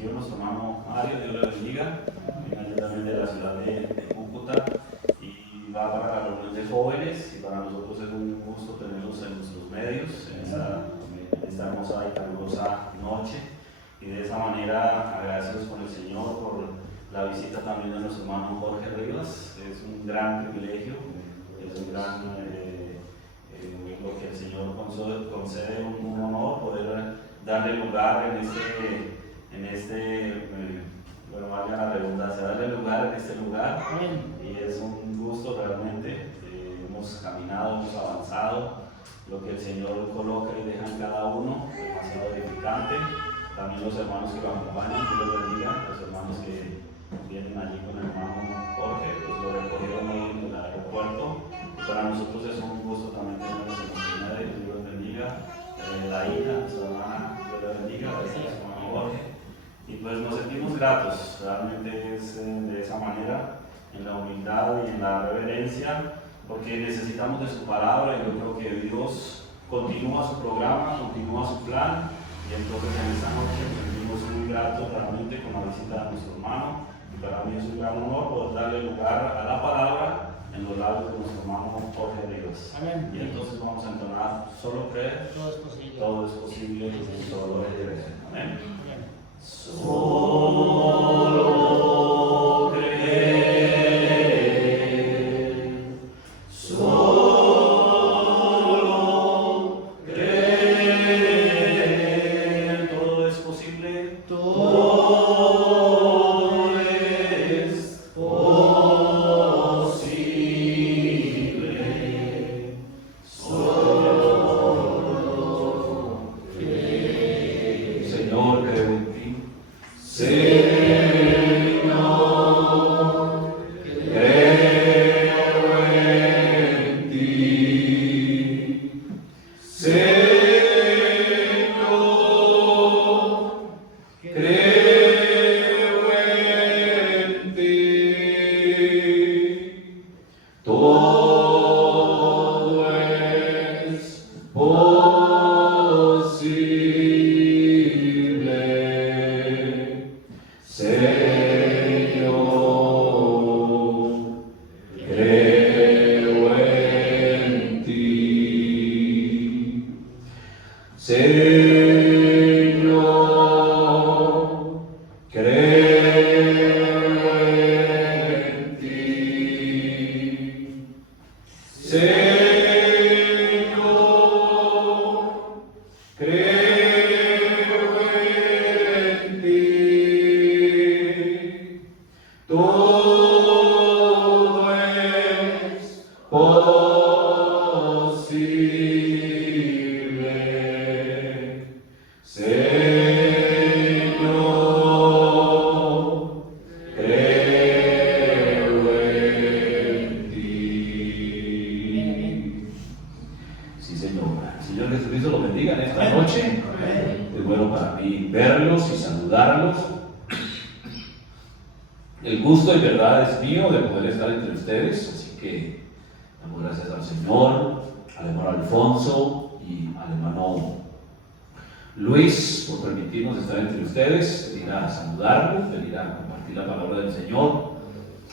recibió nuestro hermano Mario, Dios le bendiga, viene también de la ciudad de Cúcuta y va para la reunión de jóvenes y para nosotros es un gusto tenerlos en nuestros medios en esta hermosa y calurosa noche y de esa manera agradecidos con el Señor por la visita también de nuestro hermano Jorge Rivas. Es un gran privilegio, es un gran lo que el Señor concede un honor poder darle lugar en este bueno, valga la redundancia, darle lugar en este lugar. Y es un gusto realmente. Hemos caminado, hemos avanzado, lo que el Señor coloca y deja en cada uno, demasiado edificante. También los hermanos que lo acompañan, que les bendiga, los hermanos que vienen allí con el hermano Jorge, pues lo recogieron hoy en el aeropuerto. Y para nosotros es un gusto también tenerlos en nuestra medio, que Dios los bendiga. La hija, nuestra hermana, Dios la bendiga, nuestro hermano Jorge. Y pues nos sentimos gratos, realmente es de esa manera, en la humildad y en la reverencia, porque necesitamos de su palabra y yo creo que Dios continúa su programa, continúa su plan. Y entonces en esta noche nos sentimos muy gratos realmente con la visita de nuestro hermano. Y para mí es un gran honor poder darle lugar a la palabra en los labios de nuestro hermano Jorge Rivas. Amén. Y entonces vamos a entonar solo creer, todo es posible y solo es creer. Amén. Solo creer, solo creer, todo es posible, todo es posible, solo creer. Señor, creo en ti. Señor, creo en ti. Señor, creo en ti. Todo es posible. Señor, creo en ti. Señor, creo en ti. Señor, creo en ti. Todo es posible. Señor, creo en ti. Sí, Señor. Señor Jesucristo los bendiga en esta noche. Es bueno para mí verlos y saludarlos. El gusto y verdad es mío de poder estar entre ustedes, así que damos gracias al Señor, al hermano Alfonso y al hermano Luis por permitirnos estar entre ustedes, venir a saludarlos, venir a compartir la palabra del Señor.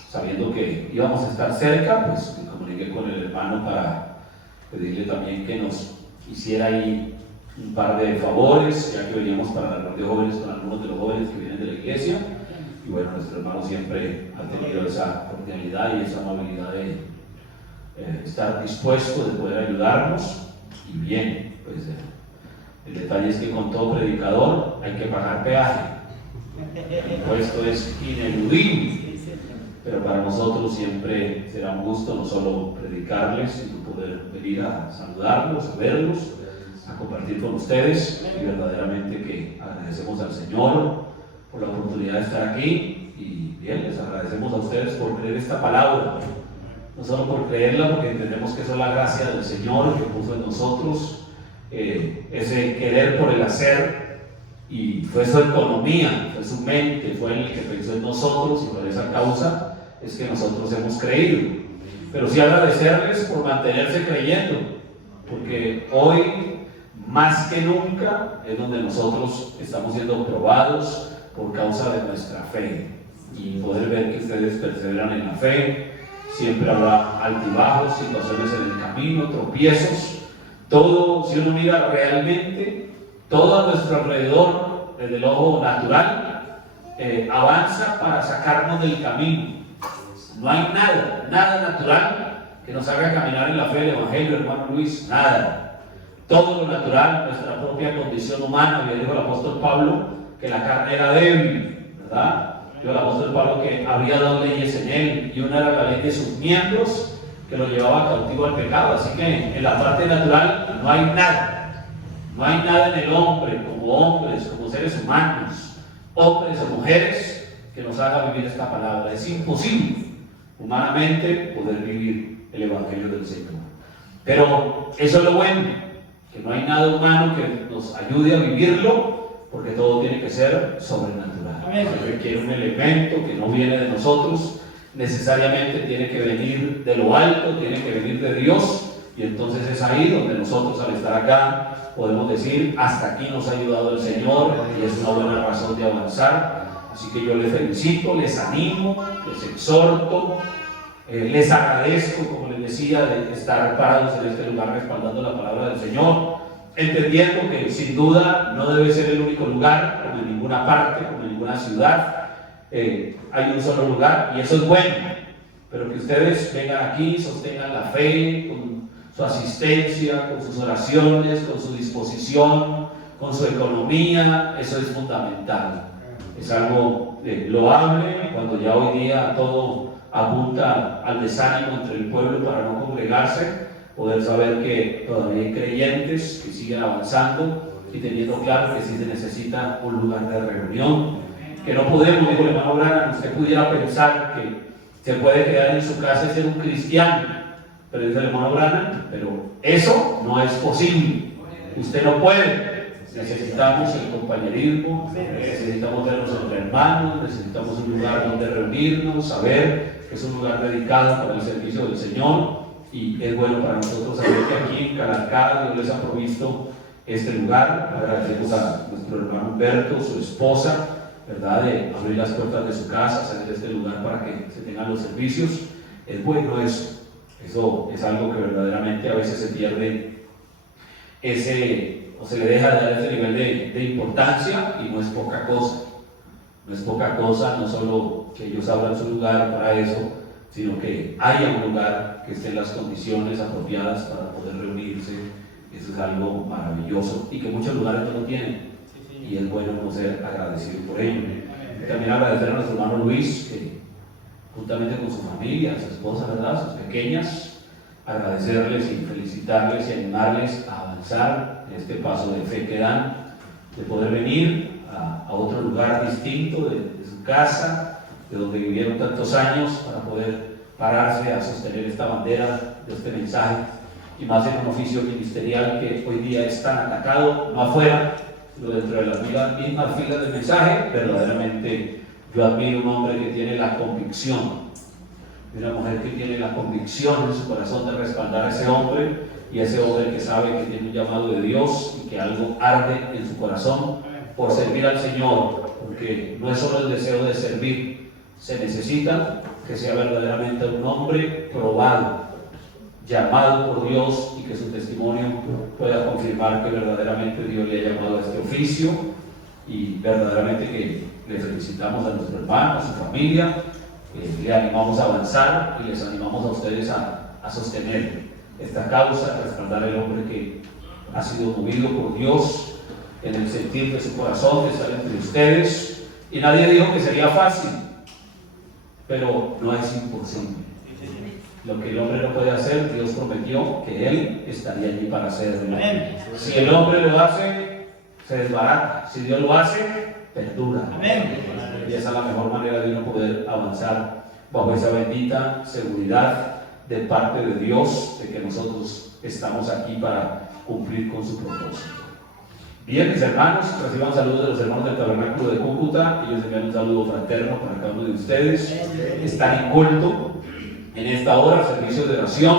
Sabiendo que íbamos a estar cerca, pues me comuniqué con el hermano para pedirle también que nos hiciera ahí un par de favores, ya que veníamos para la reunión de jóvenes con algunos de los jóvenes que vienen de la iglesia. Y bueno, nuestro hermano siempre ha tenido esa cordialidad y esa amabilidad de estar dispuesto de poder ayudarnos. Y bien, pues el detalle es que con todo predicador hay que pagar peaje. El impuesto es ineludible, pero para nosotros siempre será un gusto no solo predicarles, sino poder venir a saludarlos, a verlos, a compartir con ustedes. Y verdaderamente que agradecemos al Señor por la oportunidad de estar aquí y bien, les agradecemos a ustedes por creer esta palabra, no solo por creerla, porque entendemos que eso es la gracia del Señor que puso en nosotros ese querer por el hacer, y fue su economía, fue su mente, fue el que pensó en nosotros, y por esa causa es que nosotros hemos creído. Pero sí agradecerles por mantenerse creyendo, porque hoy más que nunca es donde nosotros estamos siendo probados, por causa de nuestra fe, y poder ver que ustedes perseveran en la fe. Siempre habrá altibajos, situaciones en el camino, tropiezos, todo. Si uno mira realmente, todo a nuestro alrededor, desde el ojo natural, avanza para sacarnos del camino. No hay nada natural que nos haga caminar en la fe del Evangelio, hermano Luis, nada. Todo lo natural, nuestra propia condición humana. Ya dijo el apóstol Pablo que la carne era débil, ¿verdad? Dijo el apóstol Pablo que había dos leyes en él, y una era la ley de sus miembros, que lo llevaba cautivo al pecado. Así que en la parte natural no hay nada en el hombre, como hombres, como seres humanos, hombres o mujeres, que nos haga vivir esta palabra. Es imposible humanamente poder vivir el Evangelio del Señor. Pero eso es lo bueno, que no hay nada humano que nos ayude a vivirlo, porque todo tiene que ser sobrenatural. Se requiere un elemento que no viene de nosotros, necesariamente tiene que venir de lo alto, tiene que venir de Dios, y entonces es ahí donde nosotros, al estar acá, podemos decir: hasta aquí nos ha ayudado el Señor, y es una buena razón de avanzar. Así que yo les felicito, les animo, les exhorto, les agradezco, como les decía, de estar parados en este lugar respaldando la palabra del Señor, entendiendo que sin duda no debe ser el único lugar, como en ninguna parte, como en ninguna ciudad. Hay un solo lugar, y eso es bueno, pero que ustedes vengan aquí, sostengan la fe con su asistencia, con sus oraciones, con su disposición, con su economía. Eso es fundamental. Es algo loable cuando ya hoy día todo apunta al desánimo entre el pueblo para no congregarse. Poder saber que todavía hay creyentes que siguen avanzando y teniendo claro que sí se necesita un lugar de reunión, que no podemos, dijo el hermano Branham, usted pudiera pensar que se puede quedar en su casa y ser un cristiano, pero dice el hermano Branham, pero eso no es posible, usted no puede. Necesitamos el compañerismo, necesitamos vernos entre hermanos, necesitamos un lugar donde reunirnos, saber que es un lugar dedicado para el servicio del Señor. Y es bueno para nosotros saber que aquí en Calarcá Dios les ha provisto este lugar. Agradecemos a nuestro hermano Humberto, su esposa, ¿verdad?, de abrir las puertas de su casa, hacer este lugar para que se tengan los servicios. Es bueno eso es algo que verdaderamente a veces se pierde o se le deja de dar ese nivel de importancia, y no es poca cosa. No es poca cosa, no solo que ellos abran su lugar para eso, sino que haya un lugar que esté en las condiciones apropiadas para poder reunirse. Eso es algo maravilloso, y que muchos lugares no lo tienen, y es bueno no ser agradecido por ello. También agradecer a nuestro hermano Luis, que juntamente con su familia, su esposa, ¿verdad?, sus pequeñas, agradecerles y felicitarles y animarles a avanzar en este paso de fe que dan, de poder venir a otro lugar distinto de su casa, de donde vivieron tantos años, para poder pararse a sostener esta bandera de este mensaje, y más en un oficio ministerial que hoy día es tan atacado, no afuera, sino dentro de las mismas filas del mensaje. Verdaderamente yo admiro un hombre que tiene la convicción, una mujer que tiene la convicción en su corazón de respaldar a ese hombre, y ese hombre que sabe que tiene un llamado de Dios y que algo arde en su corazón por servir al Señor, porque no es solo el deseo de servir, se necesita que sea verdaderamente un hombre probado, llamado por Dios, y que su testimonio pueda confirmar que verdaderamente Dios le ha llamado a este oficio. Y verdaderamente que le felicitamos a nuestro hermano, a su familia, le animamos a avanzar, y les animamos a ustedes a sostener esta causa, a respaldar al hombre que ha sido movido por Dios en el sentir de su corazón de estar entre ustedes. Y nadie dijo que sería fácil, pero no es imposible. Lo que el hombre no puede hacer, Dios prometió que Él estaría allí para hacerlo. Si el hombre lo hace, se desbarata. Si Dios lo hace, perdura. Y esa es la mejor manera de uno poder avanzar bajo esa bendita seguridad de parte de Dios, de que nosotros estamos aquí para cumplir con su propósito. Bien, mis hermanos, reciban saludos de los hermanos del Tabernáculo de Cúcuta. Ellos envían un saludo fraterno para cada uno de ustedes. Están en culto en esta hora, servicio de oración,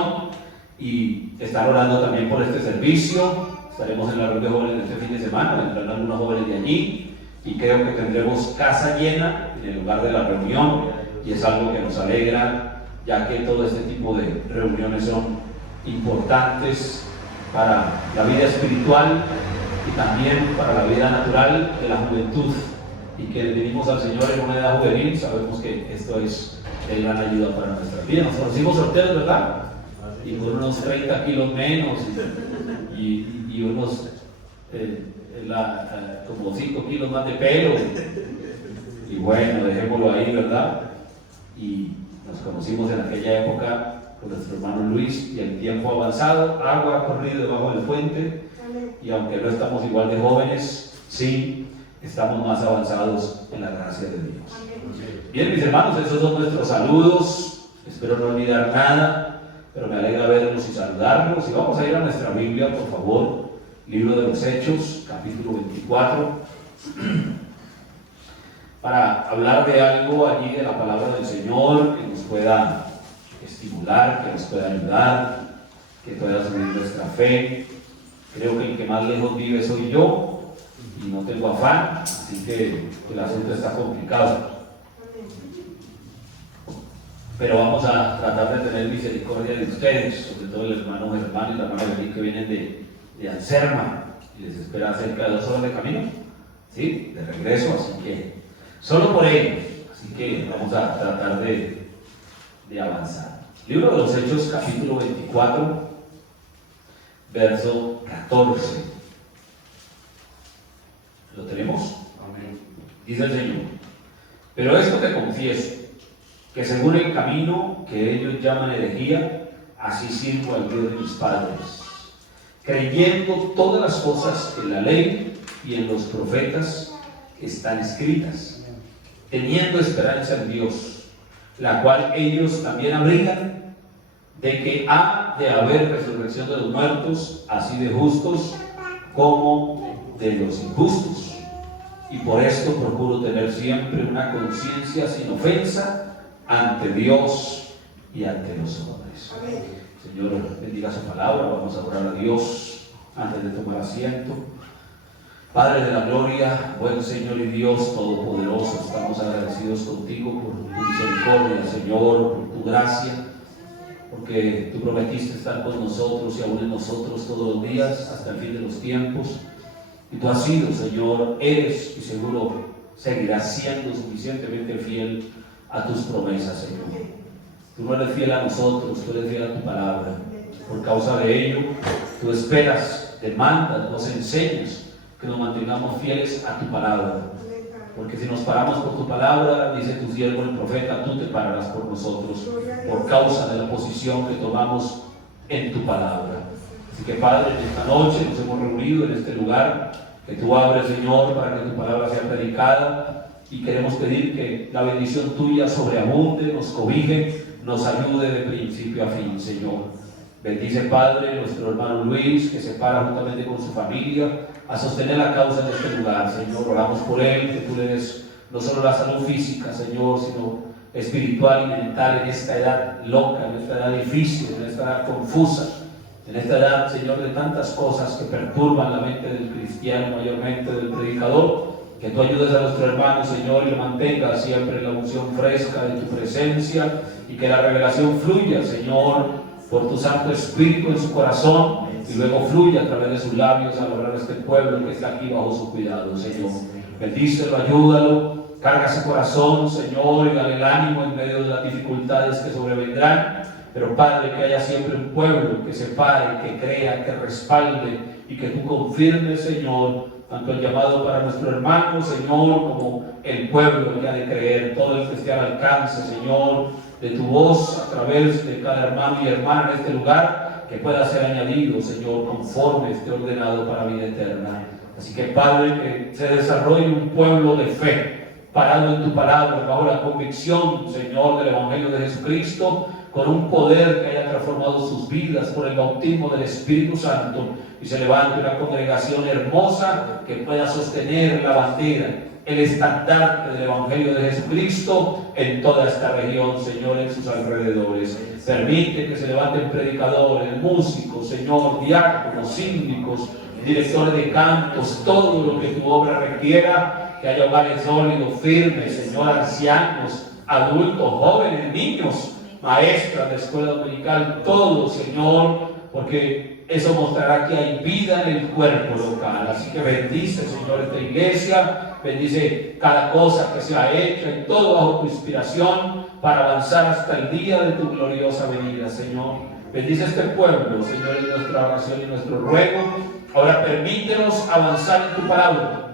y están orando también por este servicio. Estaremos en la reunión de jóvenes de este fin de semana, vendrán algunos jóvenes de allí, y creo que tendremos casa llena en el lugar de la reunión, y es algo que nos alegra, ya que todo este tipo de reuniones son importantes para la vida espiritual y también para la vida natural de la juventud, y que venimos al Señor en una edad juvenil, sabemos que esto es de gran ayuda para nuestra vida. Nos conocimos solteros, ¿verdad? Y con unos 30 kilos menos y unos como 5 kilos más de pelo, y bueno, dejémoslo ahí, ¿verdad? Y nos conocimos en aquella época con nuestro hermano Luis, y el tiempo avanzado, agua ha corrido debajo del puente, y aunque no estamos igual de jóvenes, sí estamos más avanzados en la gracia de Dios. Bien, mis hermanos, esos son nuestros saludos. Espero no olvidar nada, pero me alegra verlos y saludarlos. Y vamos a ir a nuestra Biblia, por favor, libro de los Hechos, capítulo 24, para hablar de algo allí de la palabra del Señor que nos pueda estimular, que nos pueda ayudar, que pueda subir nuestra fe. Creo que el que más lejos vive soy yo, y no tengo afán, así que el asunto está complicado. Pero vamos a tratar de tener misericordia de ustedes, sobre todo el hermano Germán y la hermana Belín, que vienen de Anserma, y les espera cerca de 2 horas de camino, ¿sí? De regreso, así que solo por ellos, así que vamos a tratar de avanzar. Libro de los Hechos, capítulo 24, verso 14. ¿Lo tenemos? Amén. Dice el Señor: pero esto te confieso, que según el camino que ellos llaman herejía, así sirvo al Dios de mis padres, creyendo todas las cosas en la ley y en los profetas que están escritas, teniendo esperanza en Dios, la cual ellos también abrigan, de que ha de haber resurrección de los muertos, así de justos como de los injustos. Y por esto procuro tener siempre una conciencia sin ofensa ante Dios y ante los hombres. Señor, bendiga su palabra. Vamos a orar a Dios antes de tomar asiento. Padre de la gloria, buen Señor y Dios todopoderoso, estamos agradecidos contigo por tu misericordia, Señor, por tu gracia, porque tú prometiste estar con nosotros y aún en nosotros todos los días hasta el fin de los tiempos. Y tú has sido, Señor, eres y seguro seguirás siendo suficientemente fiel a tus promesas, Señor. Tú no eres fiel a nosotros, tú eres fiel a tu palabra. Por causa de ello, tú esperas, demandas, nos enseñas que nos mantengamos fieles a tu palabra. Porque si nos paramos por tu palabra, dice tu siervo el profeta, tú te pararás por nosotros, por causa de la posición que tomamos en tu palabra. Así que, Padre, en esta noche nos hemos reunido en este lugar, que tú abres, Señor, para que tu palabra sea predicada, y queremos pedir que la bendición tuya sobreabunde, nos cobije, nos ayude de principio a fin, Señor. Bendice, Padre, nuestro hermano Luis, que se para juntamente con su familia a sostener la causa en este lugar, Señor. Oramos por él, que tú le des no solo la salud física, Señor, sino espiritual y mental en esta edad loca, en esta edad difícil, en esta edad confusa. En esta edad, Señor, de tantas cosas que perturban la mente del cristiano, mayormente del predicador, que tú ayudes a nuestro hermano, Señor, y lo mantengas siempre en la unción fresca de tu presencia, y que la revelación fluya, Señor, por tu Santo Espíritu en su corazón, y luego fluya a través de sus labios a lograr este pueblo que está aquí bajo su cuidado, Señor. Bendícelo, ayúdalo, carga su corazón, Señor, y dale el ánimo en medio de las dificultades que sobrevendrán. Pero, Padre, que haya siempre un pueblo que se pare, que crea, que respalde, y que tú confirmes, Señor, tanto el llamado para nuestro hermano, Señor, como el pueblo que ha de creer, todo el que esté al alcance, Señor, de tu voz a través de cada hermano y hermana en este lugar, que pueda ser añadido, Señor, conforme esté ordenado para vida eterna. Así que, Padre, que se desarrolle un pueblo de fe, parado en tu palabra, bajo la convicción, Señor, del Evangelio de Jesucristo, con un poder que haya transformado sus vidas por el bautismo del Espíritu Santo, y se levante una congregación hermosa que pueda sostener la bandera, el estandarte del Evangelio de Jesucristo en toda esta región, Señor, en sus alrededores. Permite que se levanten predicadores, músicos, Señor, diáconos, síndicos, directores de cantos, todo lo que tu obra requiera, que haya hogares sólidos, firmes, Señor, ancianos, adultos, jóvenes, niños, maestras de escuela dominical, todos, Señor, porque eso mostrará que hay vida en el cuerpo local. Así que bendice, Señor, esta iglesia, bendice cada cosa que se ha hecho, en todo bajo tu inspiración, para avanzar hasta el día de tu gloriosa venida, Señor. Bendice este pueblo, Señor, en nuestra oración y nuestro ruego. Ahora permítenos avanzar en tu palabra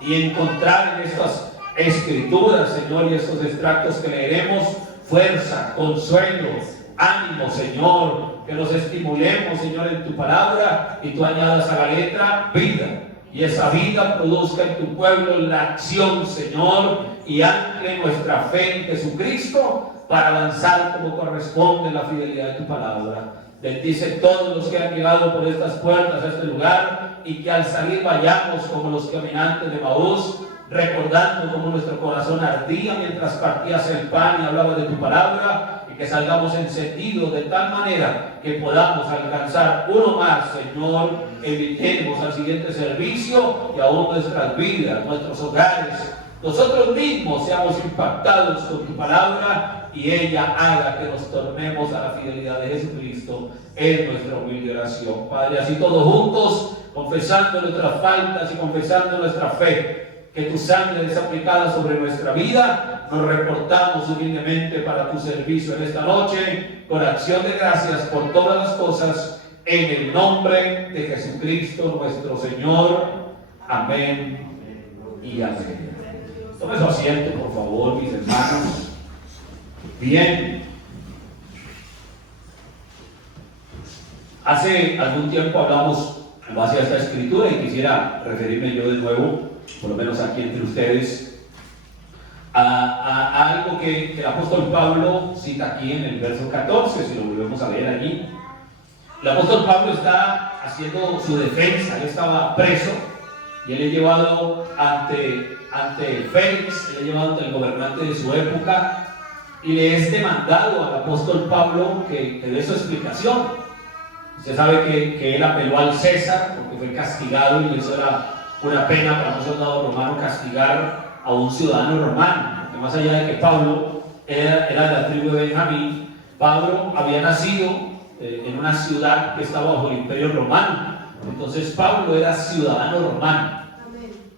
y encontrar en estas escrituras, Señor, y estos extractos que leeremos, fuerza, consuelo, ánimo, Señor, que nos estimulemos, Señor, en tu palabra, y tú añadas a la letra vida, y esa vida produzca en tu pueblo la acción, Señor, y ancle nuestra fe en Jesucristo para avanzar como corresponde la fidelidad de tu palabra. Bendice todos los que han llegado por estas puertas a este lugar, y que al salir vayamos como los caminantes de Maús, recordando cómo nuestro corazón ardía mientras partías el pan y hablabas de tu palabra, y que salgamos encendidos de tal manera que podamos alcanzar uno más, Señor, evitemos al siguiente servicio, y aún nuestras vidas, nuestros hogares, nosotros mismos seamos impactados con tu palabra, y ella haga que nos tornemos a la fidelidad de Jesucristo en nuestra humilde oración. Padre, así todos juntos, confesando nuestras faltas y confesando nuestra fe, que tu sangre es aplicada sobre nuestra vida, nos reportamos humildemente para tu servicio en esta noche, con acción de gracias por todas las cosas, en el nombre de Jesucristo nuestro Señor. Amén y amén. Tome su asiento, por favor, mis hermanos. Bien. Hace algún tiempo hablamos en base a esta escritura, y quisiera referirme yo de nuevo, por lo menos aquí entre ustedes, a algo que el apóstol Pablo cita aquí en el verso 14, si lo volvemos a leer allí. El apóstol Pablo está haciendo su defensa. Él estaba preso y él es llevado ante Félix, él es llevado ante el gobernante de su época, y le es demandado al apóstol Pablo que dé su explicación. Usted sabe que él apeló al César porque fue castigado, y eso era una pena para un soldado romano, castigar a un ciudadano romano. Porque más allá de que Pablo era de la tribu de Benjamín, Pablo había nacido en una ciudad que estaba bajo el imperio romano. Entonces Pablo era ciudadano romano,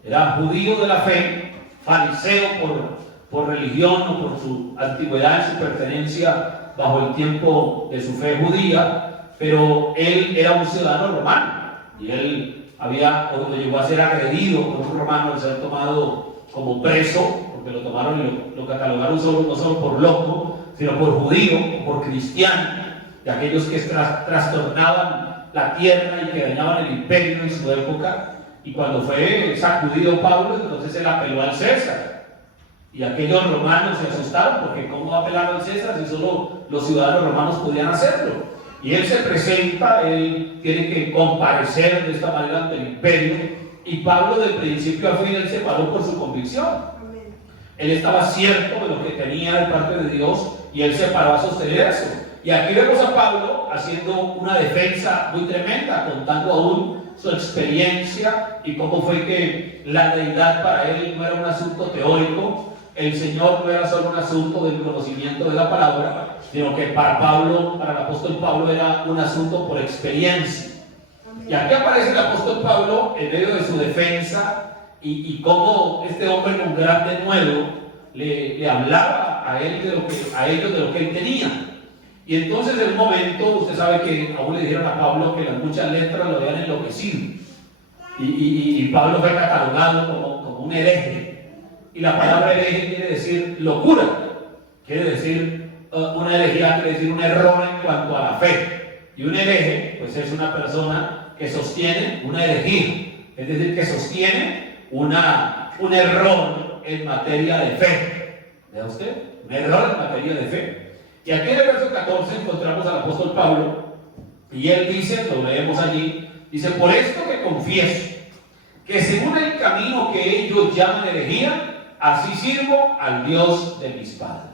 era judío de la fe, fariseo por religión o por su antigüedad y su pertenencia bajo el tiempo de su fe judía, pero él era un ciudadano romano, y él llegó a ser agredido por un romano al ser tomado como preso, porque lo tomaron y lo catalogaron no solo por loco, sino por judío, por cristiano, de aquellos que trastornaban la tierra y que dañaban el imperio en su época. Y cuando fue sacudido Pablo, entonces él apeló al César. Y aquellos romanos se asustaron, porque ¿cómo apelar al César si solo los ciudadanos romanos podían hacerlo? Y él se presenta, él tiene que comparecer de esta manera ante el imperio, y Pablo de principio a fin él se paró por su convicción. Él estaba cierto de lo que tenía de parte de Dios, y él se paró a sostener eso. Y aquí vemos a Pablo haciendo una defensa muy tremenda, contando aún su experiencia y cómo fue que la deidad para él no era un asunto teórico, el Señor no era solo un asunto del conocimiento de la palabra, sino que para Pablo, para el apóstol Pablo, era un asunto por experiencia. Y aquí aparece el apóstol Pablo en medio de su defensa, y cómo este hombre con gran denuedo le hablaba a ellos de lo que él tenía. Y entonces en un momento, usted sabe que aún le dijeron a Pablo que las muchas letras lo habían enloquecido, y Pablo fue catalogado como un hereje. Y la palabra hereje quiere decir locura, quiere decir una herejía, quiere decir un error en cuanto a la fe. Y un hereje pues es una persona que sostiene una herejía, es decir, que sostiene un error en materia de fe. ¿Vea usted? Un error en materia de fe. Y aquí en el verso 14 encontramos al apóstol Pablo, y él dice, lo leemos allí, dice: por esto que confieso, que según el camino que ellos llaman herejía, así sirvo al Dios de mis padres.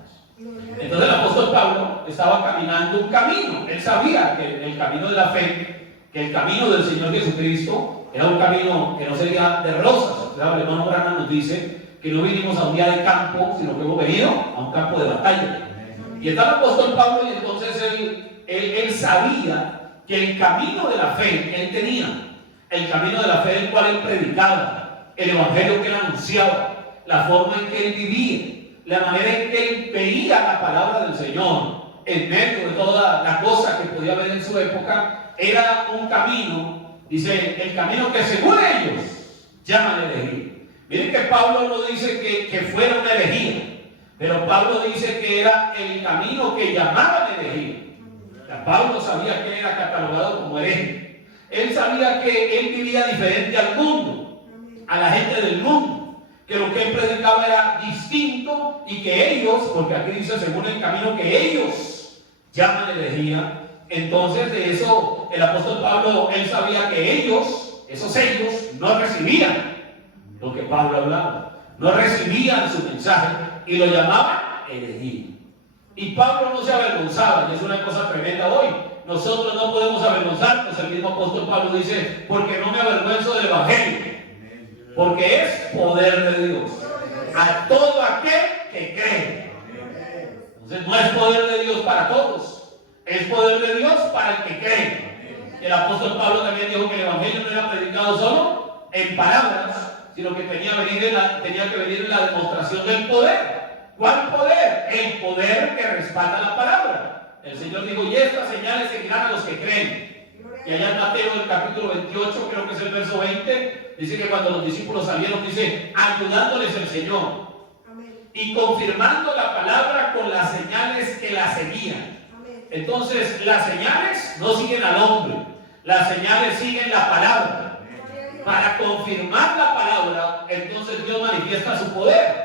Entonces el apóstol Pablo estaba caminando un camino. Él sabía que el camino de la fe, que el camino del Señor Jesucristo, era un camino que no sería de rosas, El hermano Branham nos dice que no vinimos a un día de campo, sino que hemos venido a un campo de batalla. Y está el apóstol Pablo, y entonces él sabía que el camino de la fe él tenía, el camino de la fe del cual él predicaba, el evangelio que él anunciaba, la forma en que él vivía, la manera en que él veía la palabra del Señor en medio de toda la cosa que podía haber en su época, era un camino, dice, el camino que según ellos llaman herejía. Miren que Pablo no dice que fuera una herejía, pero Pablo dice que era el camino que llamaban herejía. Pablo sabía que era catalogado como hereje. Él sabía que él vivía diferente al mundo, a la gente del mundo, que lo que él predicaba era distinto y que ellos, porque aquí dice según el camino que ellos llaman herejía, entonces de eso el apóstol Pablo, él sabía que ellos, esos ellos, no recibían lo que Pablo hablaba, no recibían su mensaje y lo llamaban herejía. Y Pablo no se avergonzaba, y es una cosa tremenda hoy. Nosotros no podemos avergonzarnos. El mismo apóstol Pablo dice, porque no me avergüenzo del evangelio, porque es poder de Dios a todo aquel que cree. Entonces no es poder de Dios para todos, es poder de Dios para el que cree. El apóstol Pablo también dijo que el evangelio no era predicado solo en palabras, sino que tenía que venir en la demostración del poder. ¿Cuál poder? El poder que respalda la palabra. El Señor dijo, y estas señales seguirán a los que creen. Y allá en Mateo, el capítulo 28, creo que es el verso 20, dice que cuando los discípulos salieron, dice, ayudándoles el Señor y confirmando la palabra con las señales que la seguían. Entonces, las señales no siguen al hombre, las señales siguen la palabra. Para confirmar la palabra, entonces Dios manifiesta su poder.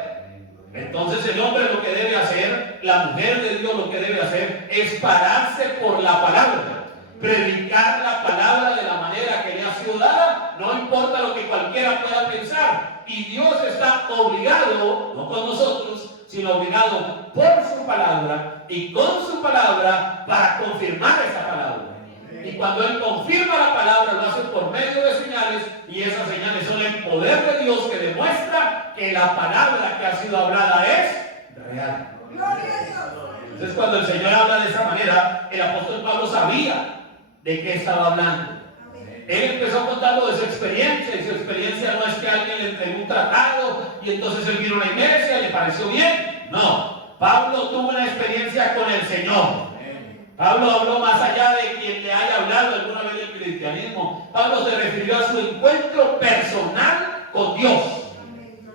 Entonces el hombre lo que debe hacer, la mujer de Dios lo que debe hacer es pararse por la palabra, predicar la palabra de la manera que le ha sido dada, no importa lo que cualquiera pueda pensar. Y Dios está obligado, no con nosotros, sino obligado por su palabra y con su palabra para confirmar esa palabra. Y cuando Él confirma la palabra, lo hace por medio de señales, y esas señales son el poder de Dios que demuestra que la palabra que ha sido hablada es real. Entonces, cuando el Señor habla de esa manera, el apóstol Pablo sabía de qué estaba hablando. Él empezó contando de su experiencia, y su experiencia no es que alguien le entregó un tratado y entonces él vino a la iglesia y le pareció bien. No, Pablo tuvo una experiencia con el Señor. Pablo habló más allá de quien le haya hablado alguna vez del cristianismo. Pablo se refirió a su encuentro personal con Dios.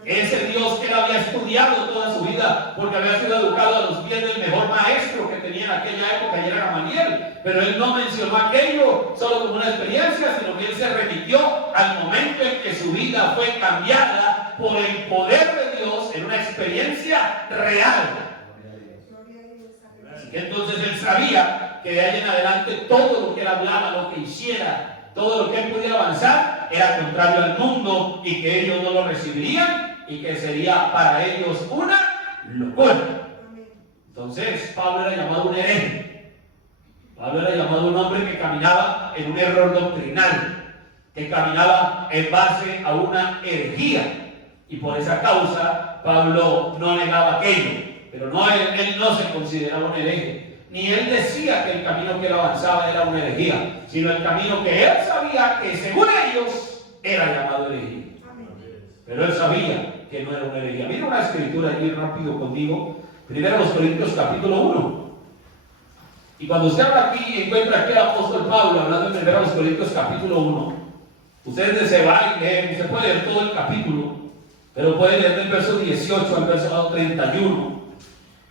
Ese Dios que él había estudiado toda su vida, porque había sido educado a los pies del mejor maestro que tenía en aquella época, y era Gamaliel. Pero él no mencionó aquello solo como una experiencia, sino que él se remitió al momento en que su vida fue cambiada por el poder de Dios en una experiencia real. Entonces él sabía que de ahí en adelante todo lo que él hablaba, lo que hiciera, todo lo que él pudiera avanzar era contrario al mundo, y que ellos no lo recibirían y que sería para ellos una locura. Entonces Pablo era llamado un hereje. Pablo era llamado un hombre que caminaba en un error doctrinal, que caminaba en base a una herejía, y por esa causa Pablo no negaba aquello. Pero no, él no se consideraba un hereje, ni él decía que el camino que él avanzaba era una herejía, sino el camino que él sabía que según ellos era llamado herejía. Pero él sabía que no era una herejía. Mira una escritura aquí rápido conmigo, 1 Corintios capítulo 1. Y cuando usted habla aquí y encuentra aquí al apóstol Pablo hablando en 1 Corintios capítulo 1, usted se va y lee, se puede leer todo el capítulo, pero puede leer del verso 18 al verso 31.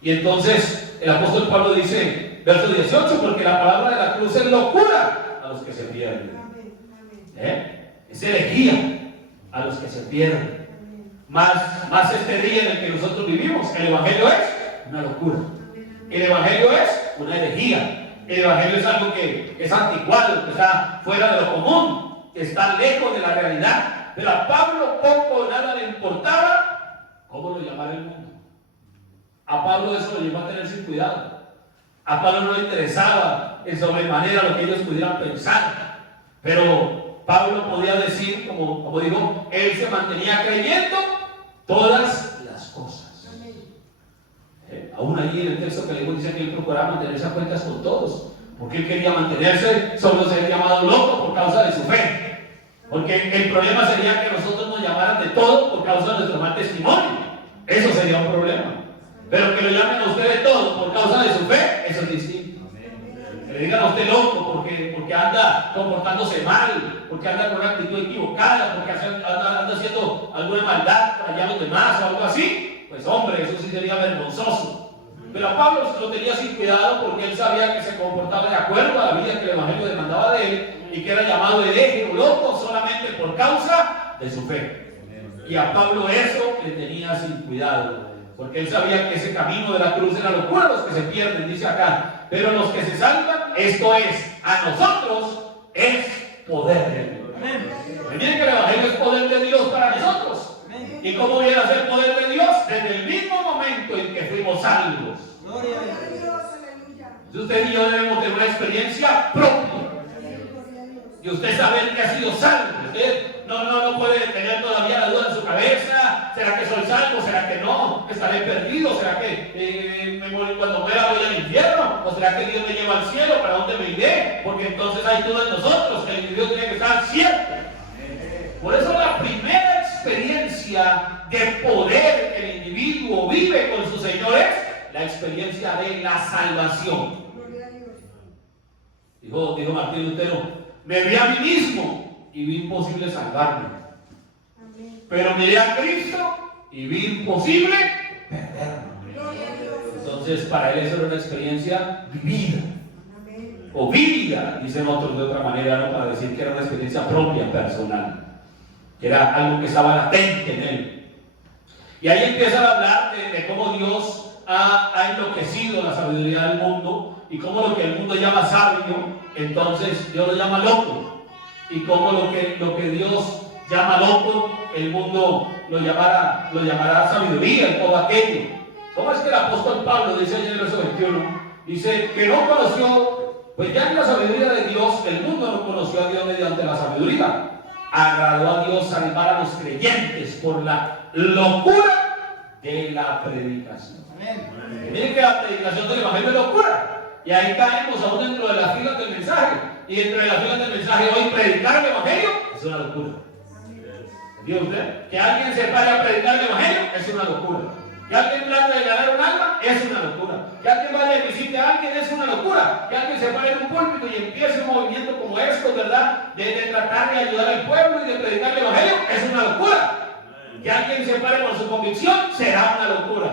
Y entonces el apóstol Pablo dice, verso 18, porque la palabra de la cruz es locura a los que se pierden. Es herejía a los que se pierden. Más este día en el que nosotros vivimos, el evangelio es una locura. El evangelio es una herejía. El evangelio es algo que es anticuado, que está fuera de lo común, que está lejos de la realidad. Pero a Pablo poco o nada le importaba cómo lo llamara el mundo. A Pablo eso lo llevó a tener sin cuidado. A Pablo no le interesaba en sobremanera lo que ellos pudieran pensar. Pero Pablo podía decir, como digo, él se mantenía creyendo todas las cosas. Aún allí en el texto que leímos dice que él procuraba mantenerse a cuentas con todos, porque él quería mantenerse, solo ser llamado loco por causa de su fe. Porque el problema sería que nosotros nos llamaran de todo por causa de nuestro mal testimonio. Eso sería un problema. Pero que lo llamen a usted de todo por causa de su fe, eso es distinto. Que le digan a usted loco porque anda comportándose mal, porque anda con una actitud equivocada, porque anda haciendo alguna maldad para allá a los demás o algo así, pues hombre, eso sí sería vergonzoso. Pero a Pablo lo tenía sin cuidado porque él sabía que se comportaba de acuerdo a la vida que el Evangelio demandaba de él y que era llamado hereje o loco solamente por causa de su fe. Y a Pablo eso le tenía sin cuidado, porque él sabía que ese camino de la cruz era locura, los que se pierden, dice acá, pero los que se salvan, esto es, a nosotros es poder de Dios. Miren que el Evangelio es poder de Dios para nosotros. ¿Y cómo viene a ser poder de Dios? Desde el mismo momento en que fuimos salvos. Gloria a Dios, aleluya. Usted y yo debemos tener una experiencia propia. Y usted sabe que ha sido salvo. Usted no puede tener todavía la duda en su cabeza. ¿Será que soy salvo? ¿Será que no? ¿Estaré perdido? ¿Será que cuando muera voy al infierno? ¿O será que Dios me lleva al cielo? ¿Para dónde me iré? Porque entonces hay duda en nosotros, que el individuo tiene que estar cierto. Por eso la primera experiencia de poder que el individuo vive con su Señor es la experiencia de la salvación. Dijo Martín Lutero, me vi a mí mismo y vi imposible salvarme. Pero miré a Cristo y vi imposible perderme. Entonces para él eso era una experiencia vivida. O vívida, dicen otros de otra manera, ¿no? Para decir que era una experiencia propia, personal. Que era algo que estaba latente en él. Y ahí empiezan a hablar de cómo Dios ha enloquecido la sabiduría del mundo y cómo lo que el mundo llama sabio, entonces Dios lo llama loco. Y cómo lo que Dios llama loco, el mundo lo llamará sabiduría en todo aquello. ¿Cómo es que el apóstol Pablo dice en el verso 21? Dice que no conoció, pues ya en la sabiduría de Dios, el mundo no conoció a Dios mediante la sabiduría. Agradó a Dios salvar a los creyentes por la locura de la predicación. Miren que la predicación del Evangelio es locura. Y ahí caemos aún dentro de las filas del mensaje. Y dentro de las filas del mensaje hoy predicar el Evangelio es una locura. ¿Vio usted? Que alguien se pare a predicar el Evangelio es una locura. Que alguien trate de ganar un alma es una locura. Que alguien vaya y visite a alguien es una locura. Que alguien se pare en un púlpito y empiece un movimiento como esto, ¿verdad? De tratar de ayudar al pueblo y de predicar el Evangelio es una locura. Que alguien se pare por su convicción será una locura.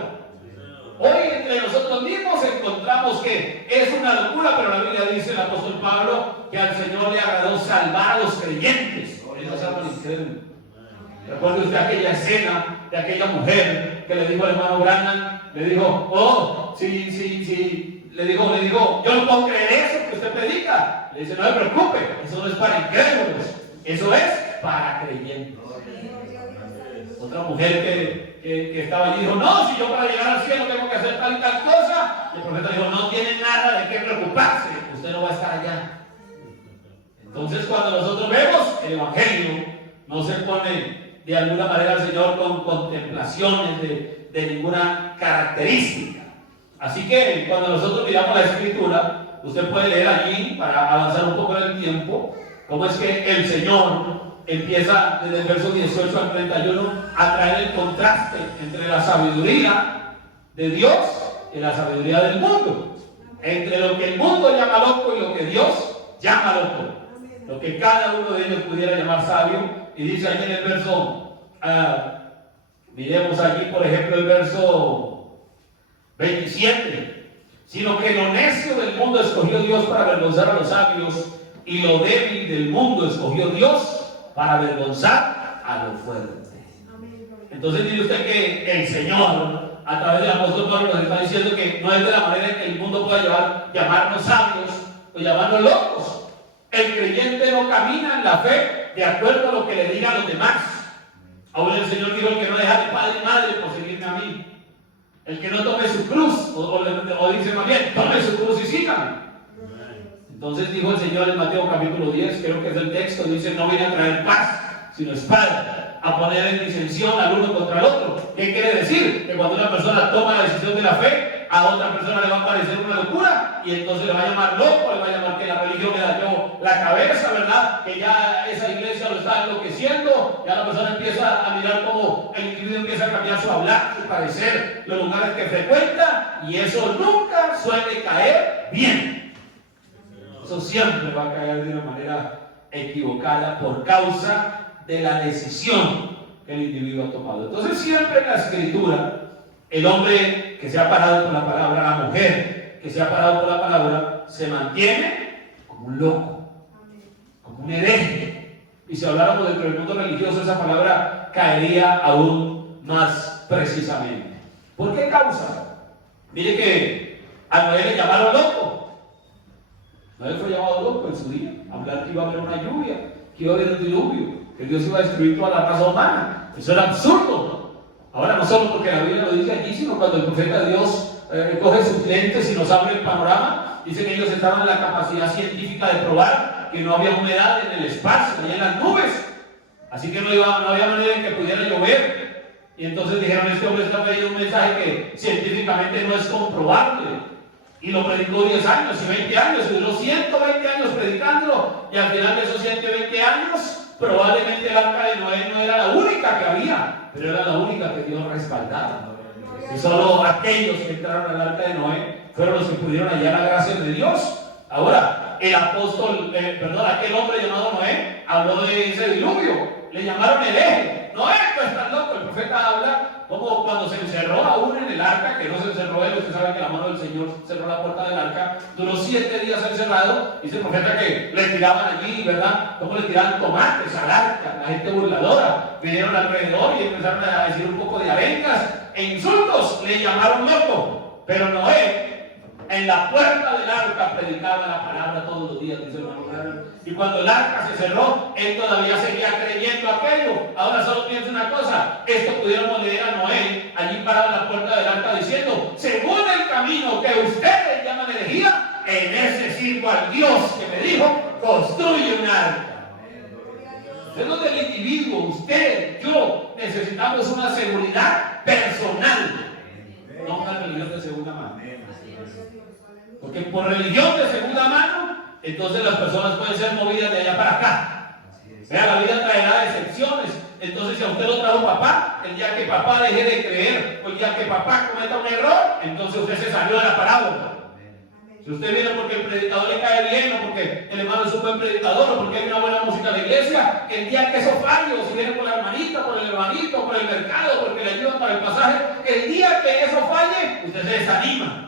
Hoy entre nosotros mismos encontramos que es una locura, pero la Biblia dice el apóstol Pablo que al Señor le agradó salvar a los creyentes. Recuerde usted aquella escena de aquella mujer que le dijo al hermano Branham, le dijo, le dijo, yo no puedo creer eso que usted predica. Le dice, no se preocupe, eso no es para incrédulos, eso es para creyentes. Otra mujer que estaba allí dijo, no, si yo para llegar al cielo tengo que hacer tal y tal cosa. Y el profeta dijo, no tiene nada de qué preocuparse, usted no va a estar allá. Entonces cuando nosotros vemos el Evangelio, no se pone de alguna manera el Señor con contemplaciones de ninguna característica. Así que cuando nosotros miramos la Escritura, usted puede leer allí, para avanzar un poco en el tiempo, cómo es que el Señor empieza desde el verso 18 al 31 a traer el contraste entre la sabiduría de Dios y la sabiduría del mundo, entre lo que el mundo llama loco y lo que Dios llama loco, lo que cada uno de ellos pudiera llamar sabio. Y dice allí en el verso, miremos allí por ejemplo el verso 27, sino que lo necio del mundo escogió Dios para avergonzar a los sabios, y lo débil del mundo escogió Dios para avergonzar a lo fuerte. Entonces dice usted que el Señor, a través del apóstol Pablo, nos está diciendo que no es de la manera en que el mundo pueda llamarnos sabios o llamarnos locos. El creyente no camina en la fe de acuerdo a lo que le digan los demás. Ahora el Señor dijo, el que no deja de padre y madre por seguirme a mí, el que no tome su cruz, o dice más bien, tome su cruz y sígame. Entonces dijo el Señor en Mateo capítulo 10, creo que es el texto, dice: no viene a traer paz, sino espada, a poner en disensión al uno contra el otro. ¿Qué quiere decir? Que cuando una persona toma la decisión de la fe, a otra persona le va a parecer una locura, y entonces le va a llamar loco, le va a llamar que la religión le dañó la cabeza, ¿verdad? Que ya esa iglesia lo está enloqueciendo. Ya la persona empieza a mirar cómo el individuo empieza a cambiar su hablar, su parecer, los lugares que frecuenta, y eso nunca suele caer bien. Eso siempre va a caer de una manera equivocada por causa de la decisión que el individuo ha tomado. Entonces siempre en la escritura, el hombre que se ha parado por la palabra, la mujer que se ha parado por la palabra, se mantiene como un loco, como un hereje. Y si habláramos dentro del mundo religioso, esa palabra caería aún más precisamente. ¿Por qué causa? Mire que a Noé le llamaron loco. Noé fue llamado loco en su día, hablar que iba a haber una lluvia, que iba a haber un diluvio, que Dios iba a destruir toda la raza humana. Eso era absurdo. Ahora no solo porque la Biblia lo dice allí, sino cuando el profeta de Dios coge sus lentes y nos abre el panorama, dice que ellos estaban en la capacidad científica de probar que no había humedad en el espacio, ni en las nubes, así que no había manera en que pudiera llover. Y entonces dijeron: este hombre está trayendo un mensaje que científicamente no es comprobable. Y lo predicó 10 años y 20 años, y duró 120 años predicándolo, y al final de esos 120 años, probablemente el arca de Noé no era la única que había, pero era la única que Dios respaldaba. Y solo aquellos que entraron al arca de Noé fueron los que pudieron hallar la gracia de Dios. Ahora, el apóstol, aquel hombre llamado Noé, habló de ese diluvio, le llamaron hereje. Noé, no es tan loco. El profeta habla como cuando se encerró aún en el arca, que no se encerró él. Usted sabe que la mano del Señor cerró la puerta del arca, duró 7 días encerrado. Dice el profeta que le tiraban allí, ¿verdad? Como le tiraban tomates al arca, la gente burladora. Vinieron alrededor y empezaron a decir un poco de arengas e insultos. Le llamaron loco. Pero Noé, en la puerta del arca, predicaba la palabra todos los días, dice el hermano Branham. Y cuando el arca se cerró, él todavía seguía creyendo aquello. Ahora solo piensa una cosa: esto pudiéramos leer a Noé allí parado en la puerta del arca diciendo: según el camino que ustedes llaman herejía, en ese sirvo al Dios que me dijo: construye un arca. Entonces, del individuo, usted, yo, necesitamos una seguridad personal, no una religión de segunda mano. Porque por religión de segunda mano, entonces las personas pueden ser movidas de allá para acá. Vea, la vida traerá excepciones. Entonces, si a usted lo trajo papá, el día que papá deje de creer, o el día que papá cometa un error, entonces usted se salió de la parábola. Si usted viene porque el predicador le cae bien, o porque el hermano es un buen predicador, o porque hay una buena música en la iglesia, el día que eso falle, o si viene por la hermanita, por el hermanito, por el mercado, porque le ayudan para el pasaje, el día que eso falle, usted se desanima.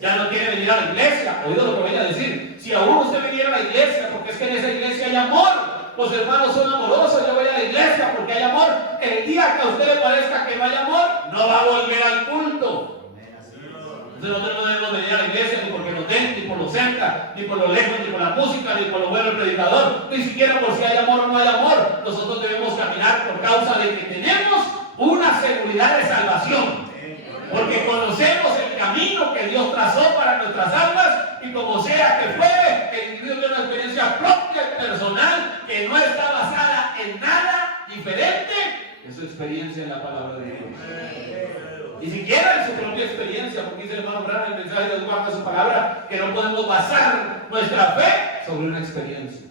Ya no quiere venir a la iglesia. Oído lo que voy a decir. Si aún usted viniera a la iglesia, porque es que en esa iglesia hay amor, los hermanos son amorosos, yo voy a la iglesia porque hay amor. El día que a usted le parezca que no hay amor, no va a volver al culto. Entonces nosotros no debemos venir a la iglesia ni porque nos den, ni por lo cerca, ni por lo lejos, ni por la música, ni por lo bueno del predicador, ni siquiera por si hay amor o no hay amor. Nosotros debemos caminar por causa de que tenemos una seguridad de salvación. Porque conocemos el camino que Dios trazó para nuestras almas, y como sea que fuere, el individuo tiene una experiencia propia y personal que no está basada en nada diferente de su experiencia en la palabra de Dios. Ni siquiera en su propia experiencia, porque dice el hermano Branham en el mensaje de Dios, su palabra, que no podemos basar nuestra fe sobre una experiencia,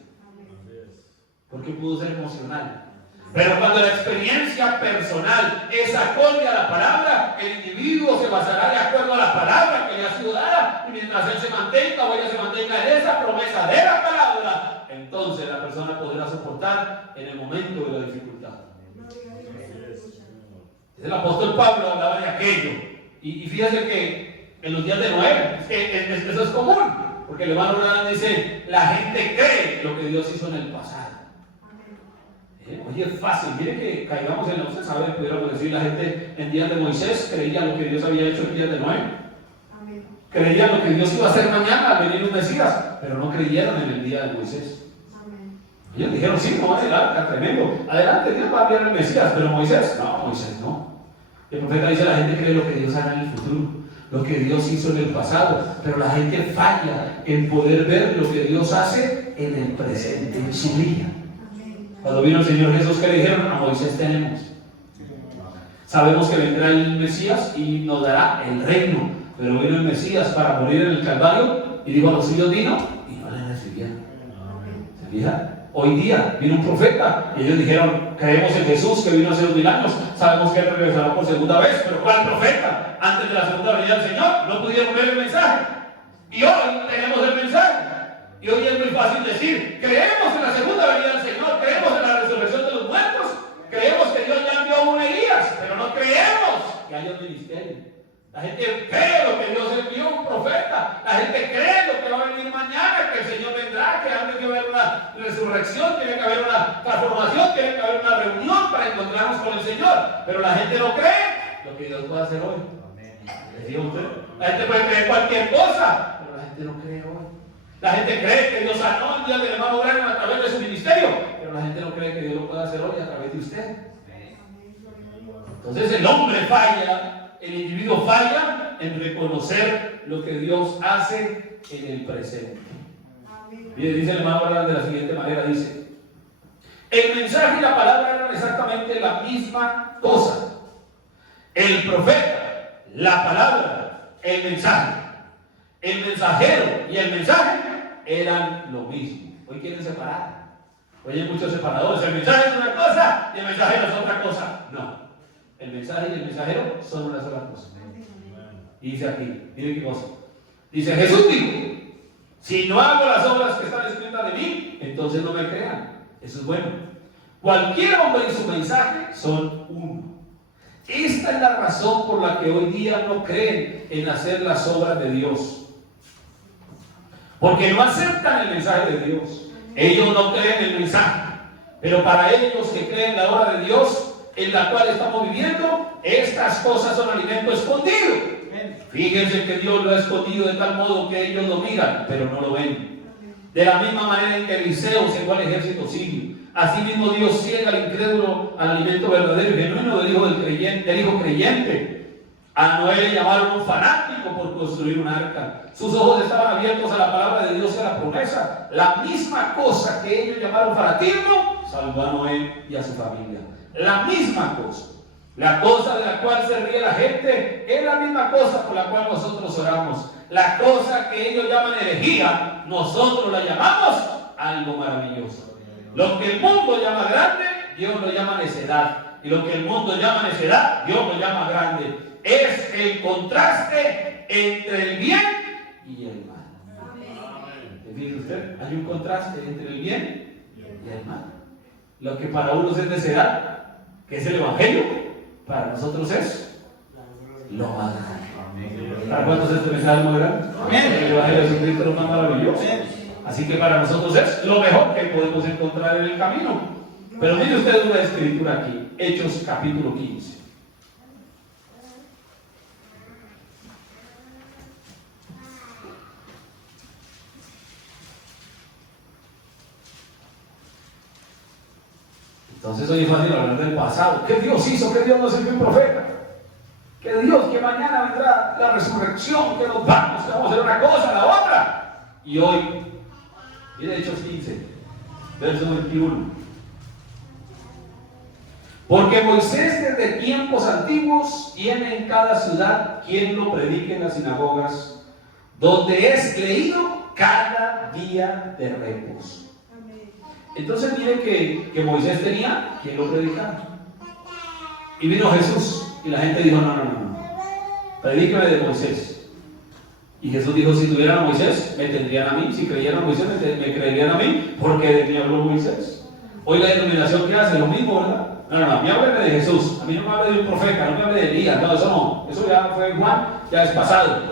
porque pudo ser emocional. Pero cuando la experiencia personal es acorde a la palabra, el individuo se basará de acuerdo a la palabra que le ha sido dada, y mientras él se mantenga o ella se mantenga en esa promesa de la palabra, entonces la persona podrá soportar en el momento de la dificultad. El apóstol Pablo hablaba de aquello, y fíjese que en los días de Noé, eso es común, porque el hermano Branham dice: la gente cree lo que Dios hizo en el pasado. Oye, es fácil, mire que caigamos en lo que usted sabe, pudiéramos decir, la gente en días de Moisés creía lo que Dios había hecho en días de Noé. Creían lo que Dios iba a hacer mañana al venir un Mesías, pero no creyeron en el día de Moisés. Ellos dijeron: sí, no, adelante, tremendo, adelante, Dios va a enviar el Mesías, pero Moisés no. El profeta dice: la gente cree lo que Dios hará en el futuro. lo que Dios hizo en el pasado, pero la gente falla en poder ver lo que Dios hace en el presente, en su vida. Cuando vino el Señor Jesús, ¿qué le dijeron? A Moisés tenemos. Sabemos que vendrá el Mesías y nos dará el reino, pero vino el Mesías para morir en el Calvario y dijo a los suyos vino y no le recibieron. ¿Se fija? Hoy día vino un profeta y ellos dijeron, creemos en Jesús que vino hace 2000 años, sabemos que él regresará por segunda vez, pero ¿cuál profeta? Antes de la segunda venida del Señor no pudieron ver el mensaje. Y hoy tenemos el mensaje. Y hoy es muy fácil decir, creemos en la segunda venida del Señor, creemos en la resurrección de los muertos, creemos que Dios ya envió a un Elías, pero no creemos que haya un ministerio. La gente cree lo que Dios envió, un profeta. La gente cree lo que va a venir mañana, que el Señor vendrá, que tiene que haber una resurrección, tiene que haber una transformación, tiene que haber una reunión para encontrarnos con el Señor. Pero la gente no cree lo que Dios puede hacer hoy. ¿Decía usted? La gente puede creer cualquier cosa, pero la gente no cree hoy. La gente cree que Dios sanó el día del hermano Branham a través de su ministerio, pero la gente no cree que Dios lo pueda hacer hoy a través de usted. Entonces el hombre falla. El individuo falla en reconocer lo que Dios hace en el presente. Y dice el hermano Branham de la siguiente manera, dice, el mensaje y la palabra eran exactamente la misma cosa. El profeta, la palabra, el mensaje. El mensajero y el mensaje eran lo mismo. Hoy quieren separar. Hoy hay muchos separadores. El mensaje es una cosa y el mensajero es otra cosa. No. El mensaje y el mensajero son una sola cosa. Y dice aquí, mire qué cosa. Dice, Jesús dijo, si no hago las obras que están escritas de mí, entonces no me crean. Eso es bueno. Cualquier hombre y su mensaje son uno. Esta es la razón por la que hoy día no creen en hacer las obras de Dios. Porque no aceptan el mensaje de Dios. Ellos no creen el mensaje. Pero para ellos que creen la obra de Dios, en la cual estamos viviendo, estas cosas son alimento escondido. Fíjense que Dios lo ha escondido de tal modo que ellos lo miran, pero no lo ven. De la misma manera en que Eliseo cegó al ejército sirio, asimismo Dios ciega al incrédulo al alimento verdadero y genuino del hijo creyente. A Noé le llamaron un fanático por construir un arca. Sus ojos estaban abiertos a la palabra de Dios y a la promesa. La misma cosa que ellos llamaron fanatismo salvó a Noé y a su familia. La misma cosa. La cosa de la cual se ríe la gente es la misma cosa por la cual nosotros oramos. La cosa que ellos llaman herejía, nosotros la llamamos algo maravilloso. Lo que el mundo llama grande, Dios lo llama necedad. Y lo que el mundo llama necedad, Dios lo llama grande. Es el contraste entre el bien y el mal. ¿Entiende usted? Hay un contraste entre el bien y el mal. Lo que para unos es necedad, que es el Evangelio, para nosotros es lo más grande. ¿Para cuántos este mensaje es muy grande? El Evangelio de Jesucristo es lo más maravilloso. Así que para nosotros es lo mejor que podemos encontrar en el camino. Pero mire usted una escritura aquí, Hechos capítulo 15. Entonces hoy es fácil hablar del pasado. ¿Qué Dios hizo? ¿Qué Dios nos envió un profeta? Que Dios, que mañana vendrá la resurrección, que nos vamos, que vamos a hacer una cosa, la otra. Y hoy, mire Hechos 15, verso 21. Porque Moisés desde tiempos antiguos tiene en cada ciudad quien lo predique en las sinagogas, donde es leído cada día de reposo. Entonces mire que Moisés tenía quien lo predicara. Y vino Jesús y la gente dijo, no, predícame de Moisés. Y Jesús dijo, si tuvieran a Moisés, me tendrían a mí. Si creyeran a Moisés, me creerían a mí, porque de mí habló Moisés. Hoy la denominación que hace lo mismo, ¿verdad? No, a mí hábleme de Jesús, a mí no me hable de un profeta, no me hable de Elías, no, eso no, eso ya fue Juan, ya es pasado.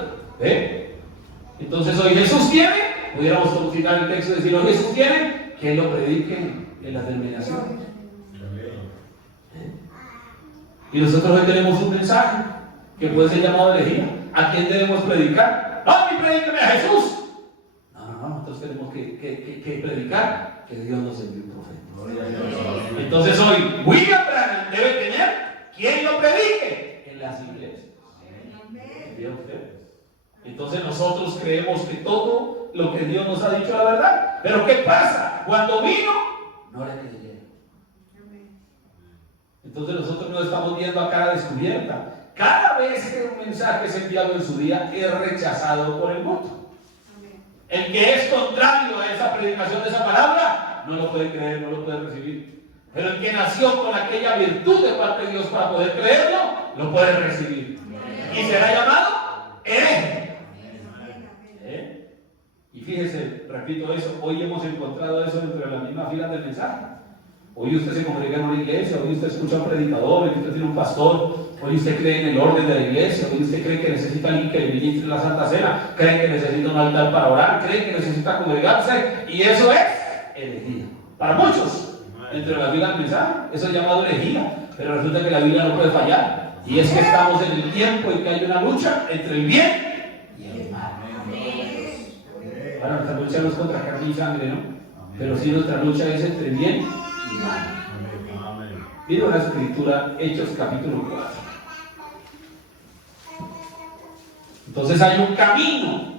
Entonces hoy Jesús tiene, pudiéramos citar el texto y decir, hoy Jesús tiene, que Él lo predique en las denominaciones. Y nosotros hoy tenemos un mensaje que puede ser llamado herejía. ¿A quién debemos predicar? No, a mí predíqueme a Jesús. No, nosotros tenemos que predicar que Dios nos envió un profeta. Entonces hoy William Branham debe tener quien lo predique en las iglesias. ¿Vea usted? Entonces nosotros creemos que todo lo que Dios nos ha dicho es la verdad. Pero ¿qué pasa? Cuando vino, no le creyeron. Entonces nosotros no estamos viendo a cara descubierta. Cada vez que un mensaje es enviado en su día, es rechazado por el mundo. El que es contrario a esa predicación de esa palabra, no lo puede creer, no lo puede recibir. Pero el que nació con aquella virtud de parte de Dios para poder creerlo, lo puede recibir. Y será llamado hereje. Y fíjese, repito eso, hoy hemos encontrado eso dentro de la misma fila del mensaje. Hoy usted se congrega en una iglesia, hoy usted escucha a un predicador, hoy usted tiene un pastor, hoy usted cree en el orden de la iglesia, hoy usted cree que necesita alguien que le ministre la Santa Cena, cree que necesita un altar para orar, cree que necesita congregarse, y eso es herejía. Para muchos, entre la Biblia del mensaje, eso es llamado herejía, pero resulta que la Biblia no puede fallar, y es que estamos en el tiempo en que hay una lucha entre el bien y el mal. Bueno, nuestra lucha no es contra carne y sangre, ¿no? Pero sí nuestra lucha es entre bien y mal. Mira la escritura, Hechos capítulo 4. Entonces hay un camino,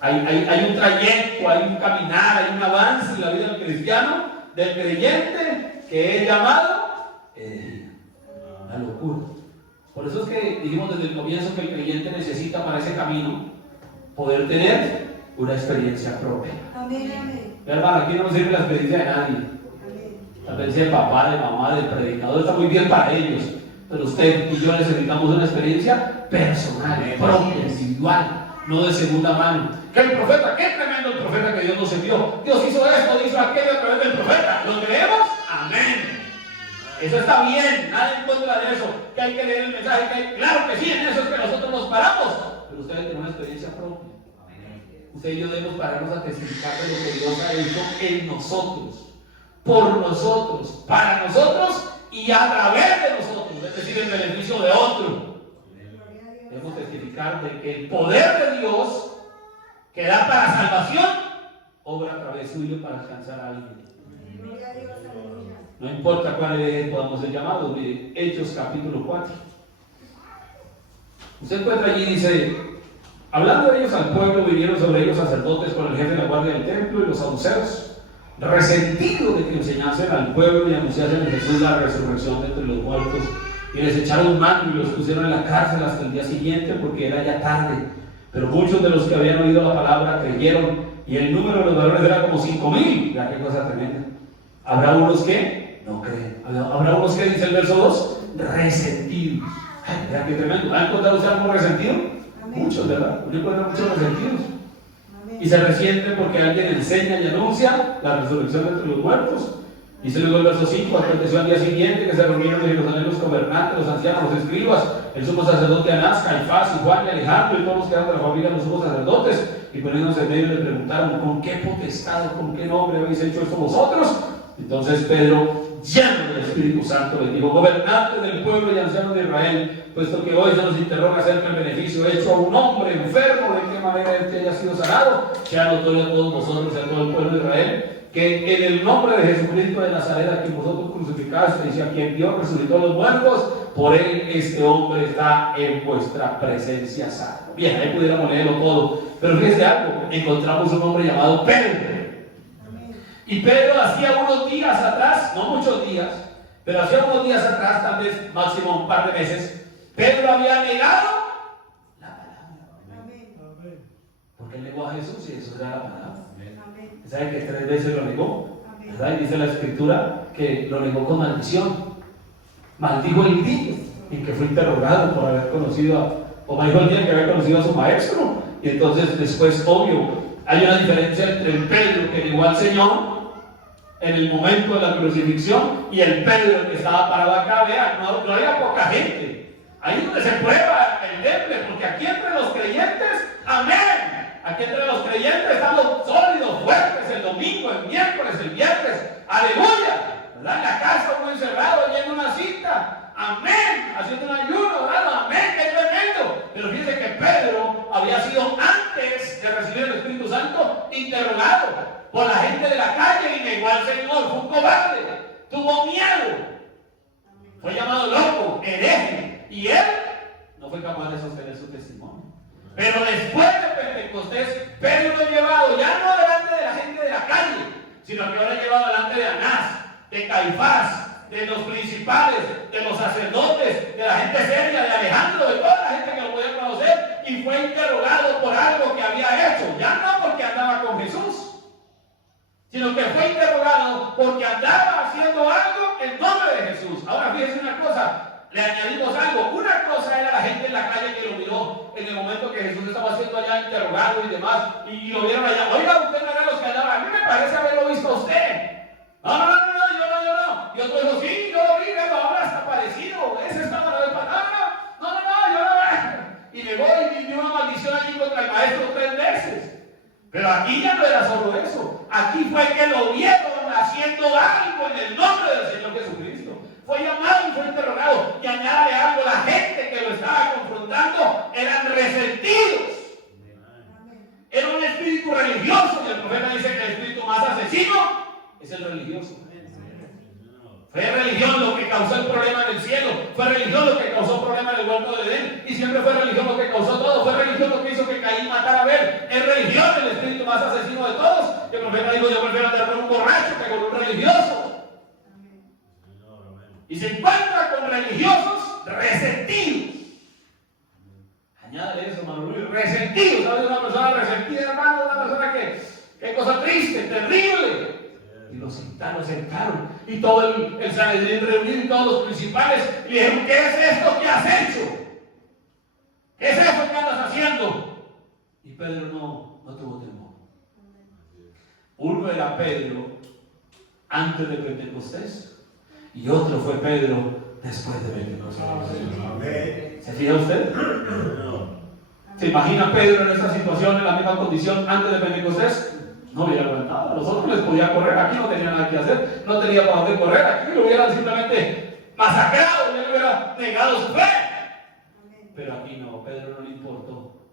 hay un trayecto, hay un caminar, hay un avance en la vida del cristiano, del creyente, que es llamado la locura. Por eso es que dijimos desde el comienzo que el creyente necesita para ese camino poder tener una experiencia propia. Amén, amén. Hermano, aquí no nos sirve la experiencia de nadie. La experiencia de papá, de mamá, del predicador está muy bien para ellos. Pero usted y yo necesitamos una experiencia personal, propia, individual, no de segunda mano. Que el profeta, qué tremendo el profeta que Dios nos envió. Dios hizo esto, hizo aquello a través del profeta. ¿Lo creemos? Amén. Eso está bien, nada en contra de eso. Que hay que leer el mensaje, claro que sí, en eso es que nosotros nos paramos. Pero ustedes tienen una experiencia propia. Usted y yo debemos pararnos a testificar de lo que Dios ha hecho en nosotros, por nosotros, para nosotros y a través de nosotros, es decir, en beneficio de otro. Debemos testificar de que el poder de Dios que da para salvación obra a través suyo para alcanzar a alguien. No importa cuál hereje podamos ser llamados. Mire, Hechos capítulo 4. Usted encuentra allí, dice: hablando de ellos al pueblo, vinieron sobre ellos sacerdotes con el jefe de la guardia del templo y los saduceos, resentidos de que enseñasen al pueblo y anunciasen a Jesús la resurrección de entre los muertos, y les echaron mano y los pusieron en la cárcel hasta el día siguiente, porque era ya tarde. Pero muchos de los que habían oído la palabra creyeron, y el número de los varones era como 5,000. Ya qué cosa tremenda. Habrá unos que no creen. Habrá unos que, dice el verso 2, resentidos. Ya qué tremendo. ¿Han encontrado usted algo resentido? Muchos, ¿verdad? Uno encuentra muchos resentidos. Y se resienten porque alguien enseña y anuncia la resurrección entre los muertos. Dice luego el verso 5: aconteció al día siguiente que se reunieron en Jerusalén los gobernantes, los ancianos, los escribas, el sumo sacerdote Anás, Caifás, y Juan y Alejandro y todos los que eran de la familia de los sumos sacerdotes, y poniéndose en medio le preguntaron: ¿con qué potestad, con qué nombre habéis hecho esto vosotros? Entonces Pedro, lleno del Espíritu Santo, les dijo: gobernantes del pueblo y ancianos de Israel, puesto que hoy se nos interroga acerca del beneficio hecho a un hombre enfermo, de qué manera este haya sido sanado, sea notorio a todos vosotros y a todo el pueblo de Israel, que en el nombre de Jesucristo de Nazaret, a quien vosotros crucificasteis y a quien Dios resucitó a los muertos, por él este hombre está en vuestra presencia sano. Bien, ahí pudiéramos leerlo todo, pero fíjense algo: encontramos un hombre llamado Pedro. Y Pedro hacía unos días atrás, no muchos días, pero hacía unos días atrás, tal vez máximo un par de meses, Pedro había negado la palabra. Porque él negó a Jesús y Jesús era la palabra. ¿Sabe que 3 veces lo negó? ¿Verdad? Y dice la escritura que lo negó con maldición. Maldijo el día en que fue interrogado por haber conocido o maldijo el día en que había conocido a su maestro. Y entonces después, obvio, hay una diferencia entre el Pedro que negó al Señor en el momento de la crucifixión y el Pedro que estaba parado acá. Vean, no había poca gente. Ahí es donde se prueba el temple, porque aquí entre los creyentes, amén. Aquí entre los creyentes estamos sólidos, fuertes, el domingo, el miércoles, el viernes, aleluya, ¿verdad? En la casa uno encerrado, yendo a una cita, amén, haciendo un ayuno, ¿verdad? Amén, qué tremendo. Pero fíjense que Pedro había sido, antes de recibir el Espíritu Santo, interrogado por la gente de la calle y negó al Señor, fue un cobarde, tuvo miedo, fue llamado loco, hereje, y él no no fue capaz de sostener su testimonio. Pero después de Pentecostés, Pedro fue llevado ya no delante de la gente de la calle, sino que ahora llevado delante de Anás, de Caifás, de los principales, de los sacerdotes, de la gente seria, de Alejandro, de toda la gente que lo podía conocer, y fue interrogado por algo que había hecho, ya no porque andaba con Jesús, sino que fue interrogado porque andaba haciendo algo en nombre de Jesús. Ahora fíjense una cosa, le añadimos algo. Una cosa era la gente en la calle que lo miró en el momento que Jesús estaba siendo allá interrogado y demás, y lo vieron allá. Oiga, usted no era los que andaban, a mí me parece haberlo visto a usted. No, yo no. Y otro dijo, sí, yo lo vi, ahora está parecido. Ese estaba en la vez pasada. No, yo no. Y llegó y dio una maldición allí contra el maestro 3 veces. Pero aquí ya no era solo eso. Aquí fue que lo vieron haciendo algo en el nombre del Señor Jesucristo. Fue llamado y fue interrogado. Y añade algo, la gente que lo estaba confrontando eran resentidos. Era un espíritu religioso. Y el profeta dice que el espíritu más asesino es el religioso. Fue religión lo que causó el problema en el cielo. Fue religión lo que causó el problema en el huerto de Edén. Y siempre fue religión lo que causó todo. Fue religión lo que hizo que Caín matara a Abel. Es religión el espíritu más asesino de todos. Y el profeta dijo, yo prefiero andar con un borracho que con un religioso. Y se encuentra con religiosos resentidos. Añádale eso, hermano Luis. Resentidos. ¿Sabes? Una persona resentida, hermano. Una persona que cosa triste, terrible. Y los sentaron y todo el Sanedrín reunido y todos los principales y le dijeron, ¿qué es esto que has hecho? ¿Qué es esto que andas haciendo? Y Pedro no tuvo temor. Uno era Pedro antes de Pentecostés y otro fue Pedro después de Pentecostés. ¿Se fija usted? ¿Se imagina Pedro en esta situación, en la misma condición antes de Pentecostés? No hubiera aguantado, a los otros les podía correr, aquí no tenía nada que hacer, no tenía para dónde correr, aquí lo hubieran simplemente masacrado, ya le hubiera negado su fe. Pero aquí no, Pedro no le importó.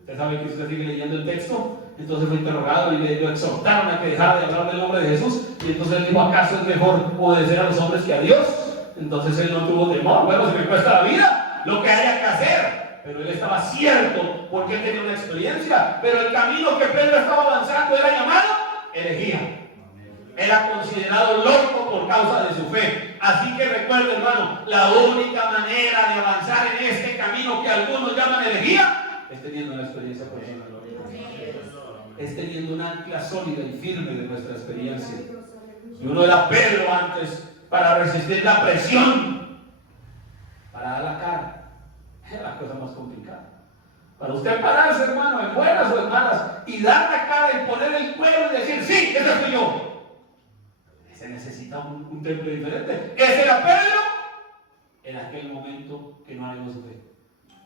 Usted sabe que si usted sigue leyendo el texto, entonces fue interrogado y lo exhortaron a que dejara de hablar del nombre de Jesús, y entonces él dijo, ¿acaso es mejor obedecer a los hombres que a Dios? Entonces él no tuvo temor, bueno, si me cuesta la vida, lo que haya que hacer. Pero él estaba cierto porque él tenía una experiencia. Pero el camino que Pedro estaba avanzando era llamado herejía. Era considerado loco por causa de su fe. Así que recuerda, hermano, la única manera de avanzar en este camino que algunos llaman herejía es teniendo una experiencia personal. Es teniendo una ancla sólida y firme de nuestra experiencia. Y uno era Pedro antes para resistir la presión, para dar la cara. Es la cosa más complicada. Para usted pararse, hermano, en buenas o en malas, y dar la cara y poner el cuello y decir, sí, ese soy yo. Se necesita un temple diferente. Ese era Pedro en aquel momento que no negó su fe.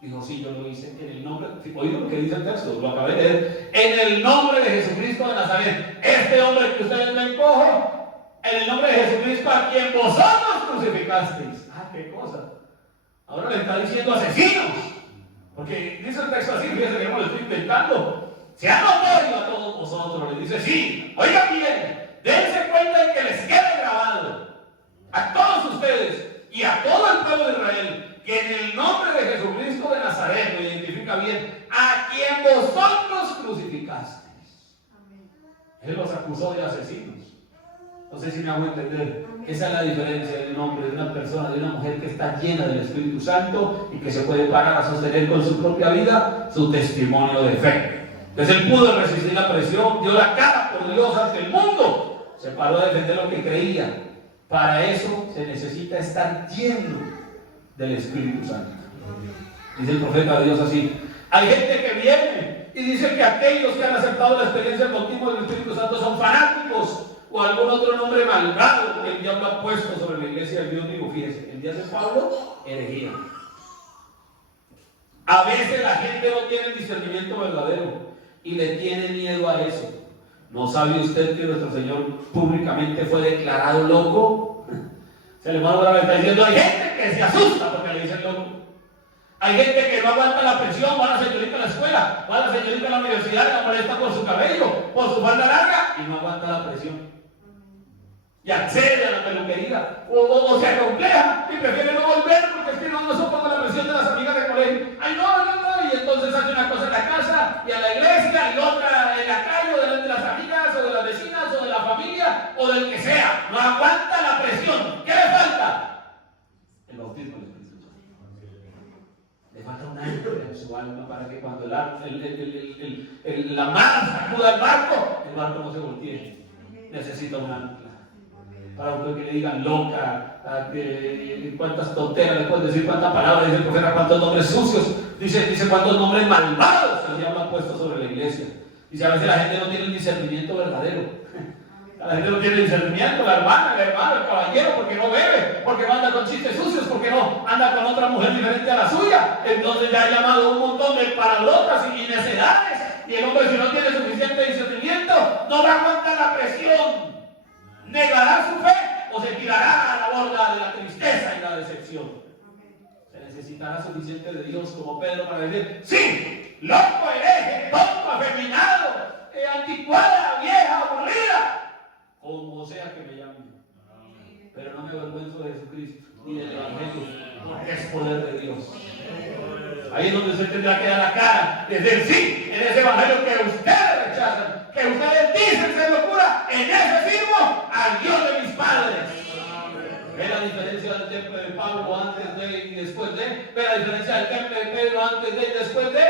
Dijo, sí, yo lo hice en el nombre, oído lo que dice el texto, lo acabé de leer, en el nombre de Jesucristo de Nazaret. Este hombre que ustedes ven cojo, en el nombre de Jesucristo a quien vosotros crucificasteis. Ah, qué cosa. Ahora le está diciendo asesinos. Porque dice el texto así, fíjense que no lo estoy inventando. Sea notorio a todos vosotros. Le dice, sí, oigan bien, dense cuenta de que les quede grabado a todos ustedes y a todo el pueblo de Israel, que en el nombre de Jesucristo de Nazaret, lo identifica bien, a quien vosotros crucificasteis. Él los acusó de asesinos. No sé si me hago entender. Esa es la diferencia del nombre de una persona, de una mujer que está llena del Espíritu Santo y que se puede parar a sostener con su propia vida su testimonio de fe. Entonces él pudo resistir la presión, dio la cara por Dios ante el mundo, se paró a defender lo que creía. Para eso se necesita estar lleno del Espíritu Santo. Dice el profeta de Dios así. Hay gente que viene y dice que aquellos que han aceptado la experiencia continua del Espíritu Santo son fanáticos o algún otro nombre malvado que el diablo ha puesto sobre la iglesia del Dios vivo. Fíjese, el día de Pablo, herejía. A veces la gente no tiene el discernimiento verdadero y le tiene miedo a eso. ¿No sabe usted que nuestro Señor públicamente fue declarado loco? Se le manda la está diciendo, hay gente que se asusta porque le dicen loco. Hay gente que no aguanta la presión, va la señorita a la escuela, va la señorita a la universidad y la molesta por su cabello, por su falda larga y no aguanta la presión. y accede a la peluquería, o se acompleja y prefiere no volver porque es que no soporta la presión de las amigas de colegio. Ay, no, y entonces hace una cosa en la casa y a la iglesia y otra en la calle o delante de las amigas o de las vecinas o de la familia o del que sea. No aguanta la presión. ¿Qué le falta? El bautismo del Espíritu Santo. Le falta un ancla en su alma para que cuando la mar sacuda el barco no se voltee. Necesita un ancla. Para que le digan loca, cuántas tonteras le pueden decir, cuántas palabras dice el profeta, cuántos nombres sucios, dice cuántos nombres malvados el diablo ha puesto sobre la iglesia. Dice a veces la gente no tiene un discernimiento verdadero. La gente no tiene discernimiento, la hermana, el hermano, el caballero, porque no bebe, porque no anda con chistes sucios, porque no anda con otra mujer diferente a la suya. Entonces ya ha llamado un montón de palabrotas y necedades. Y el hombre, si no tiene suficiente discernimiento, no va a aguantar la presión. Negará su fe o se tirará a la borda de la tristeza y la decepción. Se necesitará suficiente de Dios como Pedro para decir: sí, loco, hereje, tonto, afeminado, anticuada, vieja, aburrida, como sea que me llamen. Pero no me avergüenzo de Jesucristo ni del Evangelio, porque es poder de Dios. Ahí es donde usted tendrá que dar la cara, decir sí, en ese Evangelio que ustedes rechazan, que ustedes dicen ser locura, en ese sirvo al Dios de mis padres. Ve la diferencia del temple de Pablo antes de y después de. Ve la diferencia del temple de Pedro antes de y después de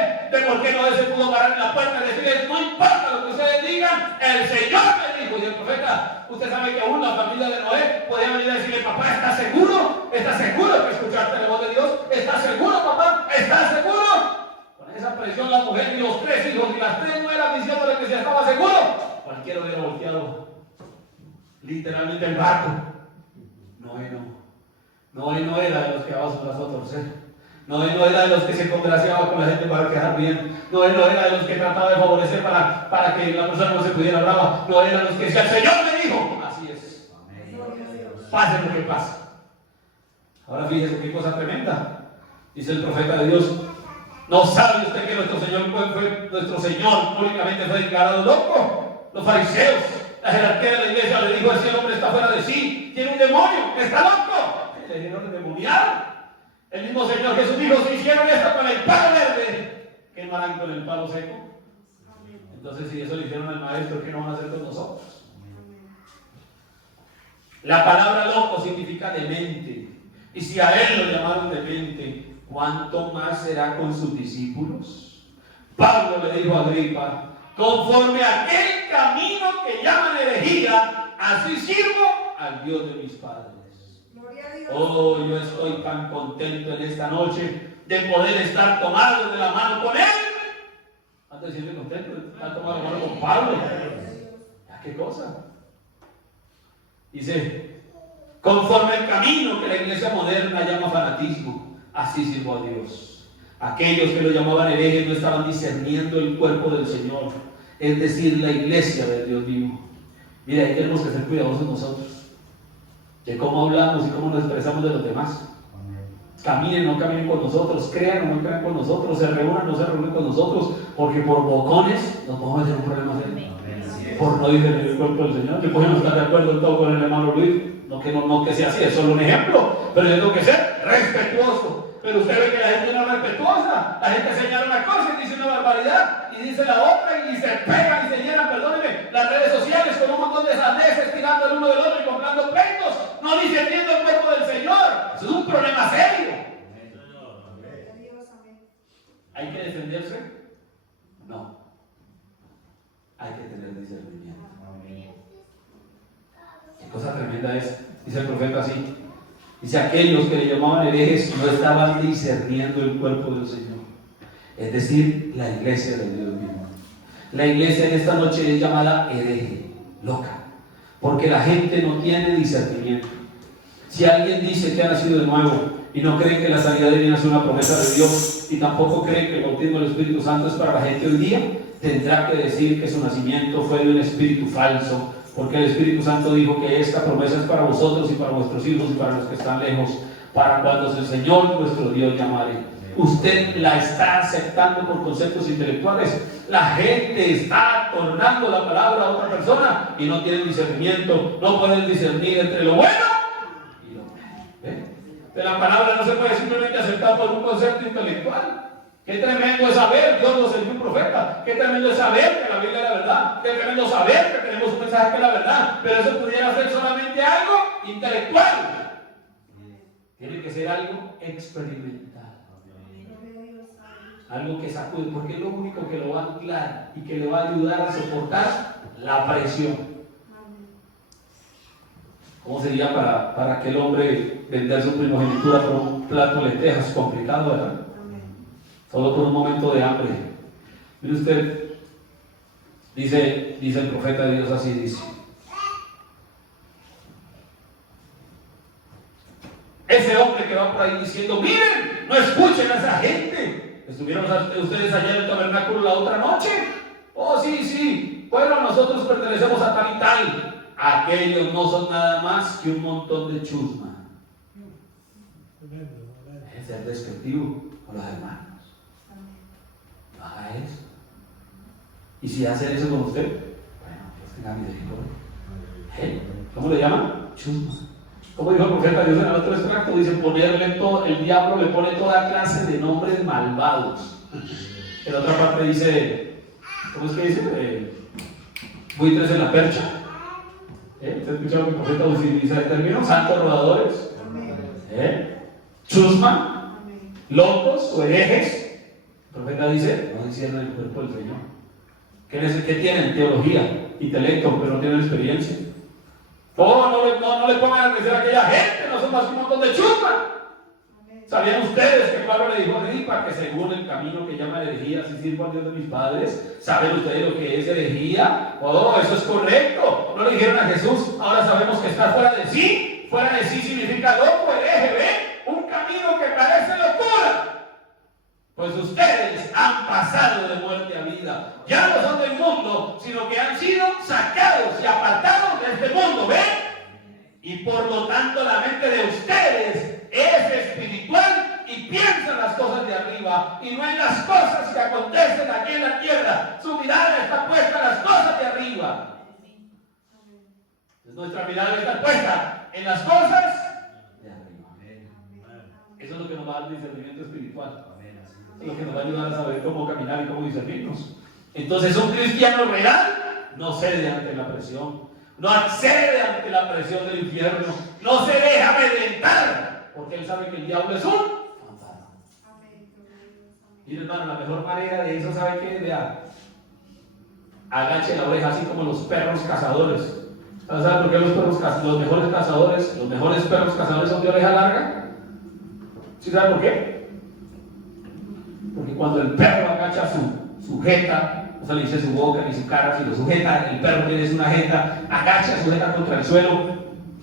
por qué no se pudo parar en la puerta y decirles: no importa lo que ustedes digan, el Señor me dijo. Y el profeta, usted sabe que aún la familia de Noé podía venir a decirle: papá, ¿estás seguro? ¿Estás seguro que escuchaste la voz de Dios? ¿Estás seguro, papá? ¿Estás seguro? Con esa presión la mujer y los 3 hijos y las 3 nueras diciéndole que si estaba seguro, cualquiera hubiera volteado literalmente el barco. Noé no era de los que daba su brazo a torcer. Noé no era de los que se congraciaba con la gente para quedar bien. Noé no era de los que trataba de favorecer para que la persona no se pudiera brava. No era de los que decía: el Señor me dijo. Así es. Pase lo que pase. Ahora fíjese qué cosa tremenda. Dice el profeta de Dios: ¿no sabe usted que nuestro Señor públicamente fue declarado loco? Los fariseos, la jerarquía de la iglesia le dijo: ese hombre está fuera de sí, tiene un demonio, está loco. Le dijeron endemoniado. El mismo Señor Jesús dijo: si hicieron esto con el palo verde, ¿qué no harán con el palo seco? Entonces, si eso le hicieron al maestro, ¿qué no van a hacer con nosotros? La palabra loco significa demente. Y si a él lo llamaron demente, ¿cuánto más será con sus discípulos? Pablo le dijo a Agripa: conforme a aquel camino que llaman herejía, así sirvo al Dios de mis padres. Oh, yo estoy tan contento en esta noche de poder estar tomado de la mano con él. Antes de decirme contento de estar tomado de la mano con Pablo. ¿Qué cosa? Dice: conforme al camino que la iglesia moderna llama fanatismo, así sirvo a Dios. Aquellos que lo llamaban herejes no estaban discerniendo el cuerpo del Señor, es decir, la iglesia de Dios vivo. Mira, ahí tenemos que ser cuidadosos nosotros de cómo hablamos y cómo nos expresamos de los demás. Caminen o no caminen con nosotros, crean o no crean con nosotros, se reúnan o no se reúnen con nosotros, porque por bocones nos podemos meter un problema serio. Por no discernir el cuerpo del Señor. Yo podemos estar de acuerdo en todo con el hermano Luis, no que sea así, es solo un ejemplo, pero yo tengo que ser respetuoso. Pero usted ve que la gente no es respetuosa, la gente señala una cosa y dice una barbaridad, y dice la otra, y se pegan y se llenan, perdónenme, las redes sociales con un montón de sandeces tirando el uno del otro y comprando pleitos, no discerniendo el cuerpo del Señor. Eso es un problema serio. ¿Hay que defenderse? No. Hay que tener discernimiento. Qué cosa tremenda es, dice el profeta así. Dice: aquellos que le llamaban herejes no estaban discerniendo el cuerpo del Señor, es decir, la iglesia de Dios mismo. La iglesia en esta noche es llamada hereje, loca, porque la gente no tiene discernimiento. Si alguien dice que ha nacido de nuevo y no cree que la sanidad divina es una promesa de Dios, y tampoco cree que el bautismo del Espíritu Santo es para la gente hoy día, tendrá que decir que su nacimiento fue de un espíritu falso, porque el Espíritu Santo dijo que esta promesa es para vosotros y para vuestros hijos y para los que están lejos, para cuando el Señor nuestro Dios llamare. usted la está aceptando por conceptos intelectuales. La gente está tornando la palabra a otra persona y no tienen discernimiento, no pueden discernir entre lo bueno y lo malo. De la palabra no se puede simplemente aceptar por un concepto intelectual. Qué tremendo es saber, Dios nos envió un profeta. Qué tremendo es saber que la Biblia es la verdad. Qué tremendo saber que tenemos un mensaje que es la verdad. Pero eso pudiera ser solamente algo intelectual. Tiene que ser algo experimental. Algo que sacude, porque es lo único que lo va a anclar y que le va a ayudar a soportar la presión. ¿Cómo sería para aquel hombre vender su primogenitura por un plato de lentejas? Complicado, ¿verdad? Solo por un momento de hambre. Mire usted, dice el profeta de Dios así, dice: ese hombre que va por ahí diciendo, miren, no escuchen a esa gente. ¿Estuvieron ustedes allá en el tabernáculo la otra noche? Oh, sí, bueno, nosotros pertenecemos a tal y tal. Aquellos no son nada más que un montón de chusma. Es ser despectivo con los hermanos. No haga eso. Y si hace eso con usted, bueno, Dios tenga misericordia. ¿Cómo le llaman? Chusma. Como dijo el profeta Dios en el otro extracto, dice ponerle todo, el diablo le pone toda clase de nombres malvados. En otra parte dice, ¿cómo es que dice? Buitres en la percha. ¿Usted ha escuchado que el profeta utiliza el término? Santos rodadores. Chusma. Locos o herejes. El profeta dice, no encierran el cuerpo del Señor. ¿Qué tienen? Teología, intelecto, pero no tienen experiencia. Oh, no le pongan a crecer a aquella gente, no son más que un montón de chusma. ¿Sabían ustedes que Pablo le dijo a Agripa que según el camino que llama herejía, si sirvo al Dios de mis padres? ¿Saben ustedes lo que es herejía? Oh, eso es correcto. No le dijeron a Jesús, ahora sabemos que está fuera de sí. Fuera de sí significa loco, hereje, ¿ven? Un camino que parece locura. Pues ustedes han pasado de muerte a vida. Ya no son del mundo, sino que han sido sacados y apartados de este mundo, ¿ven? Y por lo tanto la mente de ustedes es espiritual y piensa en las cosas de arriba y no en las cosas que acontecen aquí en la tierra. Su mirada está puesta en las cosas de arriba. Nuestra mirada está puesta en las cosas de arriba. Eso es lo que nos va a dar discernimiento espiritual. Eso es lo que nos va a ayudar a saber cómo caminar y cómo discernirnos. Entonces un cristiano real no cede ante la presión, no accede ante la presión del infierno, no se deja amedrentar, porque él sabe que el diablo es un fantasma. Y hermano, la mejor manera de eso, ¿sabe qué? Vea, agache la oreja así como los perros cazadores. ¿Saben por qué los mejores cazadores, los mejores perros cazadores son de oreja larga? ¿Sí saben por qué? Porque cuando el perro agacha su jeta, no se le dice su boca ni su cara, si lo sujeta, el perro tiene una jeta, agacha su jeta contra el suelo,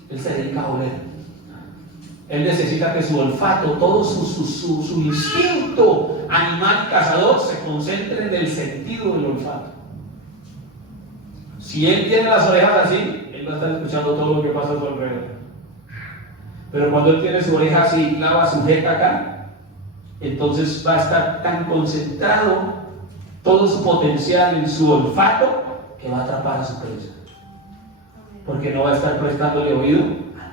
él se dedica a oler. Él necesita que su olfato, todo su instinto animal cazador se concentre en el sentido del olfato. Si él tiene las orejas así, él va a estar escuchando todo lo que pasa a su alrededor. Pero cuando él tiene su oreja así y clava su jeta acá, entonces va a estar tan concentrado todo su potencial en su olfato que va a atrapar a su presa, porque no va a estar prestándole oído a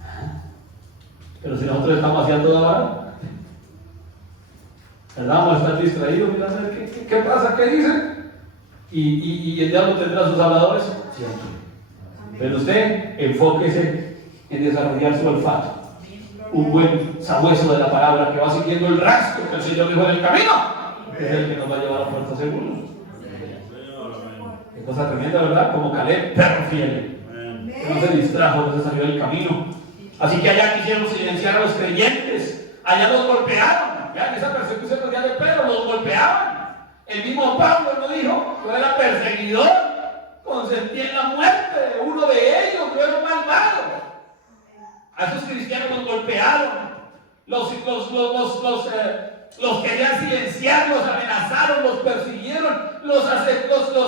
nada. Pero si nosotros estamos haciendo toda hora, ¿verdad? Vamos a estar distraídos, mira a ver qué pasa, qué dicen, y el diablo tendrá sus habladores siempre. Pero usted enfóquese en desarrollar su olfato, un buen sabueso de la palabra que va siguiendo el rastro que el Señor dejó en el camino, es el que nos va a llevar a puerto seguro. Qué cosa tremenda, ¿verdad? Como Caleb, perro fiel, que no se distrajo, no se salió del camino. Así que allá quisieron silenciar a los creyentes, allá los golpearon. Ya en esa persecución los días de Pedro los golpeaban. El mismo Pablo lo dijo, yo era perseguidor, consentí en la muerte de uno de ellos, yo era un malvado. A esos cristianos los golpearon, los querían silenciar, los amenazaron, los persiguieron, los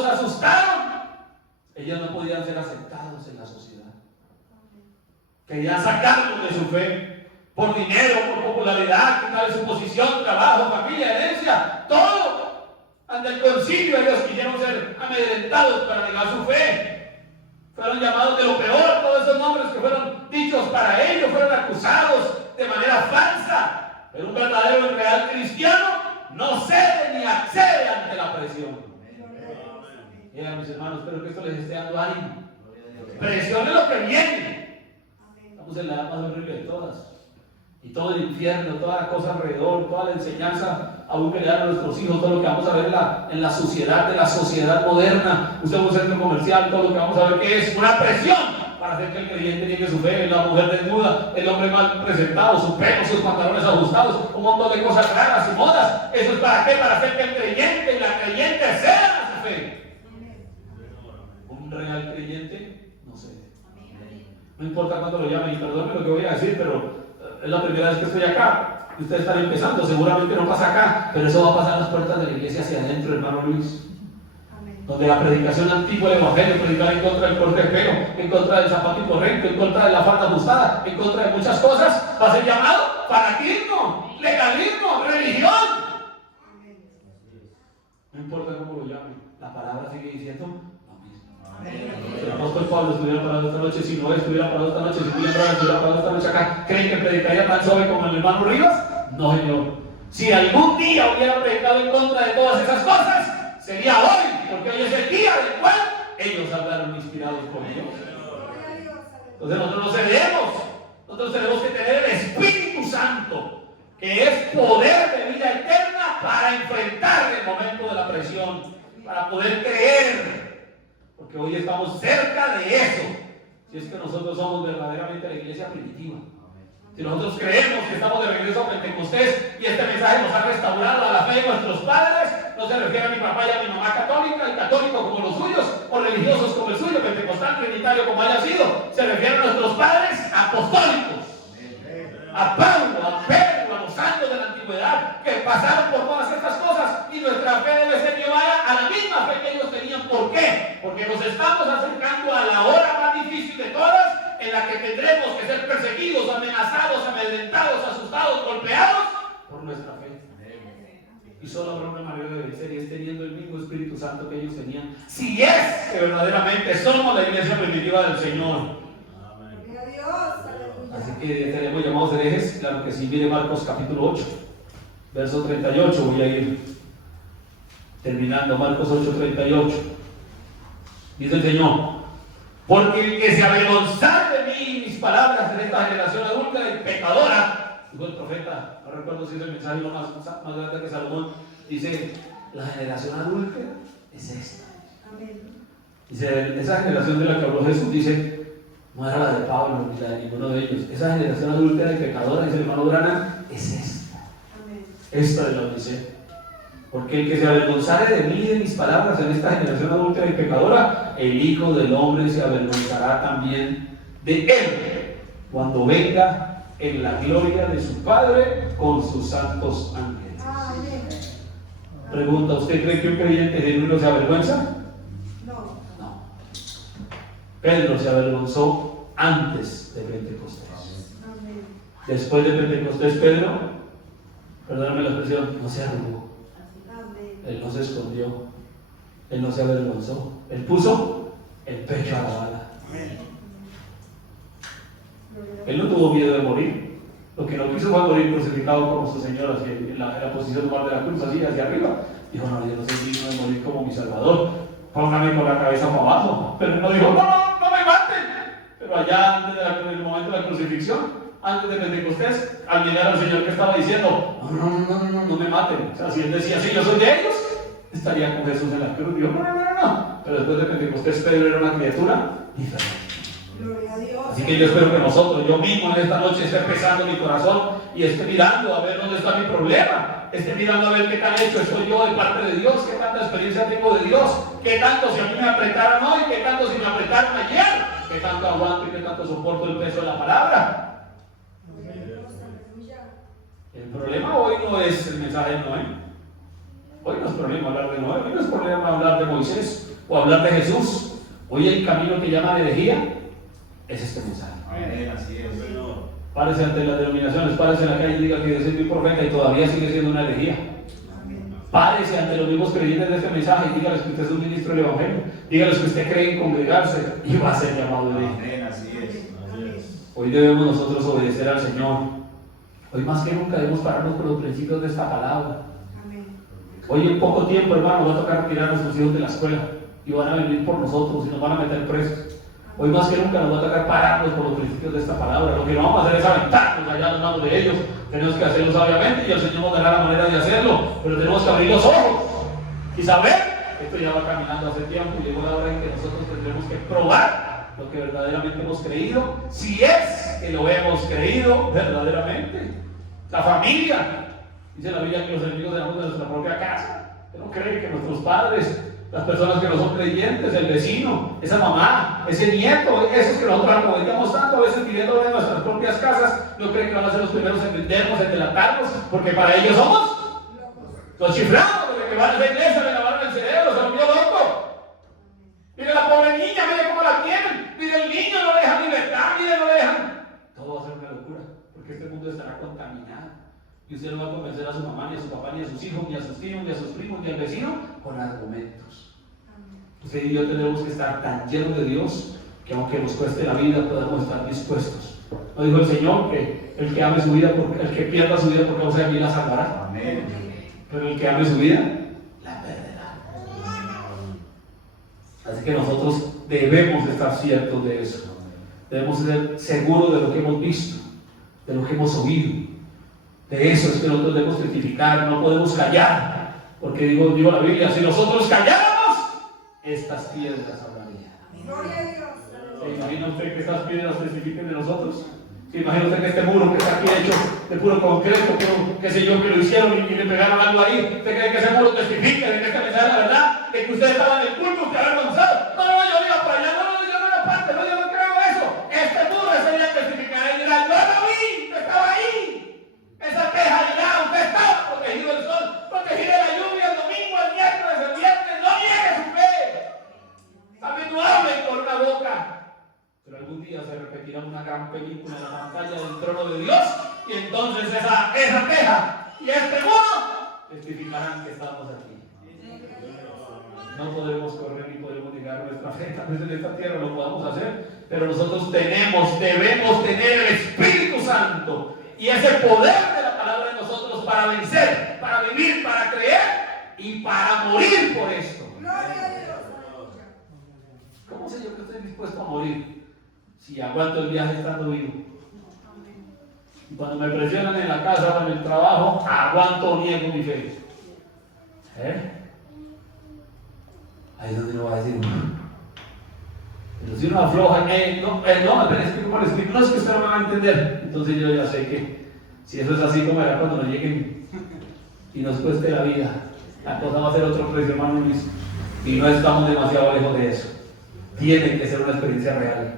asustaron. Ellos no podían ser aceptados en la sociedad. Querían sacarlos de su fe. por dinero, por popularidad, quitarle su posición, trabajo, familia, herencia, todo. Ante el concilio ellos quisieron ser amedrentados para negar su fe. Fueron llamados de lo peor, todos esos nombres que fueron dichos para ellos, fueron acusados de manera falsa. Pero un verdadero y real cristiano no cede ni accede ante la presión. Mis hermanos, espero que esto les esté dando ánimo. Presión es lo que viene. Estamos en la edad más horrible de todas. Y todo el infierno, toda la cosa alrededor, toda la enseñanza aún que le dan a nuestros hijos, todo lo que vamos a ver en la sociedad, de la sociedad moderna. Usted va a un centro comercial, todo lo que vamos a ver que es una presión para hacer que el creyente niegue su fe, la mujer desnuda, el hombre mal presentado, su pelo, sus pantalones ajustados, un montón de cosas raras y modas. ¿Eso es para qué? Para hacer que el creyente y la creyente cedan a su fe. Un real creyente no cede. No importa cuándo lo llamen, y perdónme lo que voy a decir, pero es la primera vez que estoy acá. Ustedes están empezando, seguramente no pasa acá, pero eso va a pasar en las puertas de la iglesia hacia adentro, hermano Luis. Donde la predicación antigua del evangelio, predicar en contra del corte de pelo, en contra del zapato incorrecto, en contra de la falda ajustada, en contra de muchas cosas, va a ser llamado fanatismo, legalismo, religión. No importa cómo lo llamen, la palabra sigue diciendo lo mismo. Si el apóstol Pablo estuviera parado esta noche, si Noé estuviera parado esta noche, si William Branham estuviera parado esta noche acá, ¿creen que predicaría tan suave como el hermano Rivas? No, señor. Si algún día hubiera predicado en contra de todas esas cosas, sería hoy, porque hoy es el día del cual ellos hablaron inspirados por Dios. Entonces nosotros no cedemos, nosotros tenemos que tener el Espíritu Santo, que es poder de vida eterna para enfrentar el momento de la presión, para poder creer, porque hoy estamos cerca de eso, si es que nosotros somos verdaderamente la iglesia primitiva. Si nosotros creemos que estamos de regreso a Pentecostés y este mensaje nos ha restaurado a la fe de nuestros padres, no se refiere a mi papá y a mi mamá católica, y católico como los suyos, o religiosos como el suyo, pentecostal, trinitario como haya sido, se refiere a nuestros padres apostólicos, a Pablo, a Pedro, a los santos de la antigüedad, que pasaron por todas estas cosas, y nuestra fe debe ser llevada a la misma fe que ellos tenían. ¿Por qué? Porque nos estamos acercando a la hora más difícil de todas, en la que tendremos que ser perseguidos, amenazados, amedrentados, asustados, golpeados por nuestra fe. Y solo habrá una manera de vencer, y es teniendo el mismo Espíritu Santo que ellos tenían. Si es que verdaderamente somos la iglesia primitiva del Señor. Así que estaremos llamados herejes, claro que sí. Mire Marcos capítulo 8, verso 38, voy a ir terminando. Marcos 8, 38. Dice el Señor: porque el que se avergonzare de mí y mis palabras en esta generación adulta y pecadora, dijo el profeta, no recuerdo si es el mensaje más grande que Salomón, dice, la generación adulta es esta. Dice, esa generación de la que habló Jesús, dice, no era la de Pablo ni la de ninguno de ellos. Esa generación adulta y pecadora, dice el hermano Branham, es esta. Esta de la Odisea. Porque el que se avergonzare de mí y de mis palabras en esta generación adulta y pecadora, el Hijo del Hombre se avergonzará también de él cuando venga en la gloria de su Padre con sus santos ángeles. Pregunta: ¿usted cree que un creyente genuino se avergüenza? No. Pedro se avergonzó antes de Pentecostés. Después de Pentecostés, Pedro, perdóname la expresión, no se arrugó. Él no se escondió, él no se avergonzó, él puso el pecho a la bala. Él no tuvo miedo de morir. Lo que no quiso fue morir crucificado como su Señor, así, en la posición lugar de la cruz, así hacia arriba. Dijo: no, yo no soy digno de morir como mi Salvador, póngame con la cabeza para abajo. Pero no dijo: no me maten. Pero allá antes del momento de la crucifixión, antes de Pentecostés, al llegar al Señor, que estaba diciendo: no me maten. O sea, si él decía: sí, yo soy de ellos, estaría con Jesús en la cruz. Dijo: no. Pero después de Pentecostés, Pedro era una criatura diferente. Así que yo espero que nosotros, yo mismo en esta noche, esté pesando mi corazón y esté mirando a ver dónde está mi problema, esté mirando a ver qué tan hecho estoy yo de parte de Dios, qué tanta experiencia tengo de Dios, qué tanto si a mí me apretaron hoy, qué tanto si me apretaron ayer, qué tanto aguanto y qué tanto soporto el peso de la palabra. El problema hoy no es el mensaje de Noé. Hoy no es problema hablar de Noé, hoy no es problema hablar de Moisés o hablar de Jesús. Hoy el camino que llama de herejía es este mensaje. Así es. Párese ante las denominaciones, párese en la calle y diga que Dios es mi profeta y todavía sigue siendo una herejía. Párese ante los mismos creyentes de este mensaje y dígales que usted es un ministro del Evangelio. Dígales que usted cree en congregarse y va a ser llamado de Amén, así es. Hoy debemos nosotros obedecer al Señor. Hoy más que nunca debemos pararnos por los principios de esta palabra. Hoy en poco tiempo, hermano, va a tocar retirar a nuestros hijos de la escuela y van a venir por nosotros y nos van a meter presos. Hoy más que nunca nos va a tocar pararnos por los principios de esta palabra. Lo que no vamos a hacer es aventarnos allá a las manos de ellos. Tenemos que hacerlo sabiamente y el Señor nos dará la manera de hacerlo, pero tenemos que abrir los ojos y saber que esto ya va caminando hace tiempo y llegó la hora en que nosotros tendremos que probar lo que verdaderamente hemos creído, si es que lo hemos creído verdaderamente. La familia, dice la Biblia que los enemigos serán de nuestra propia casa. Yo no creo que nuestros padres, las personas que no son creyentes, el vecino, esa mamá, ese nieto, esos que nosotros argumentamos tanto a veces viviendo en nuestras propias casas, no creen que van a ser los primeros en vendernos, en delatarnos, porque para ellos somos los chiflados, porque que van a la iglesia, le lavaron el cerebro, se volvió loco. Mire la pobre niña, mire cómo la tienen, mire el niño, no le dejan libertad, mire, no le dejan. Todo va a ser una locura, porque este mundo estará contaminado. Y usted no va a convencer a su mamá, ni a su papá, ni a sus hijos, ni a sus tíos, ni a sus primos, ni al vecino con argumentos. Usted y yo tenemos que estar tan llenos de Dios que aunque nos cueste la vida podamos estar dispuestos. ¿No dijo el Señor que el que ame su vida, el que pierda su vida por causa de mí la salvará? Amén. Pero el que ame su vida la perderá. Así que nosotros debemos estar ciertos de eso. Debemos ser seguros de lo que hemos visto, de lo que hemos oído. De eso es que nosotros debemos testificar, no podemos callar, porque digo la Biblia, si nosotros calláramos, estas piedras hablarían. Gloria a Dios. ¿Se imagina usted que estas piedras testifiquen de nosotros? ¿Se imagina usted que este muro que está aquí hecho de puro concreto, qué sé yo, que lo hicieron y le pegaron algo ahí? ¿Usted cree que ese muro testifica de que este mensaje es la verdad? ¿De que usted estaba en el culto, usted avergonzado? No, yo iba para allá, yo no era parte, yo no creo eso. Este muro ese día testificará y dirá, yo lo vi, yo estaba ahí. Esa queja dirá, usted estaba protegido del sol, protegido de la lluvia, el domingo, el miércoles, el viernes, no niegue su fe. También no hablen con una boca. Pero algún día se repetirá una gran película en la pantalla del trono de Dios y entonces esa queja y este muro testificarán que estamos aquí. No podemos correr ni podemos negar nuestra fe. Tal vez en esta tierra lo podamos hacer, pero nosotros debemos tener el Espíritu Santo y ese poder de la palabra en nosotros para vencer, para vivir, para creer y para morir por esto. Gloria a Dios. ¿Cómo sé yo que estoy dispuesto a morir? Si aguanto el viaje estando vivo. Y cuando me presionan en la casa o en el trabajo, aguanto o niego mi fe. Ahí es donde uno va a decir, pero si uno afloja, no, es que ¿cómo le explico? No, es que usted no me va a entender. Entonces yo ya sé que si eso es así como era cuando nos lleguen y nos cueste la vida, la cosa va a ser otro precio, hermano Luis. Y no estamos demasiado lejos de eso. Tiene que ser una experiencia real.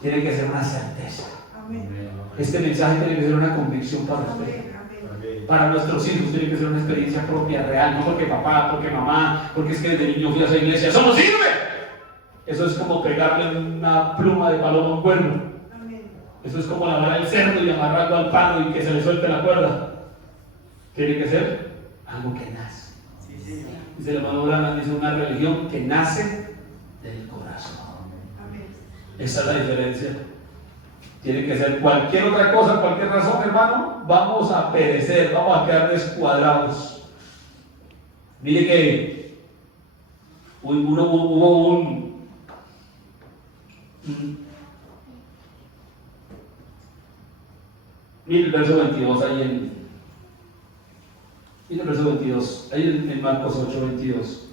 Tiene que ser una certeza. Amén. Este mensaje tiene que ser una convicción para usted. Amén. Para nuestros hijos tiene que ser una experiencia propia, real. No porque papá, porque mamá, porque es que desde niño fui a esa iglesia. ¡Eso no sirve! Eso es como pegarle una pluma de paloma a un cuerno. Amén. Eso es como lavar el cerdo y amarrarlo al palo y que se le suelte la cuerda. Tiene que ser algo que nace. Dice el hermano Branham, dice una religión que nace del corazón. Esa es la diferencia. Tiene que ser cualquier otra cosa, cualquier razón, hermano, vamos a perecer, vamos a quedar descuadrados. Mire que hubo un mire el verso 22 ahí mire el verso 22, ahí en Marcos 8, 22.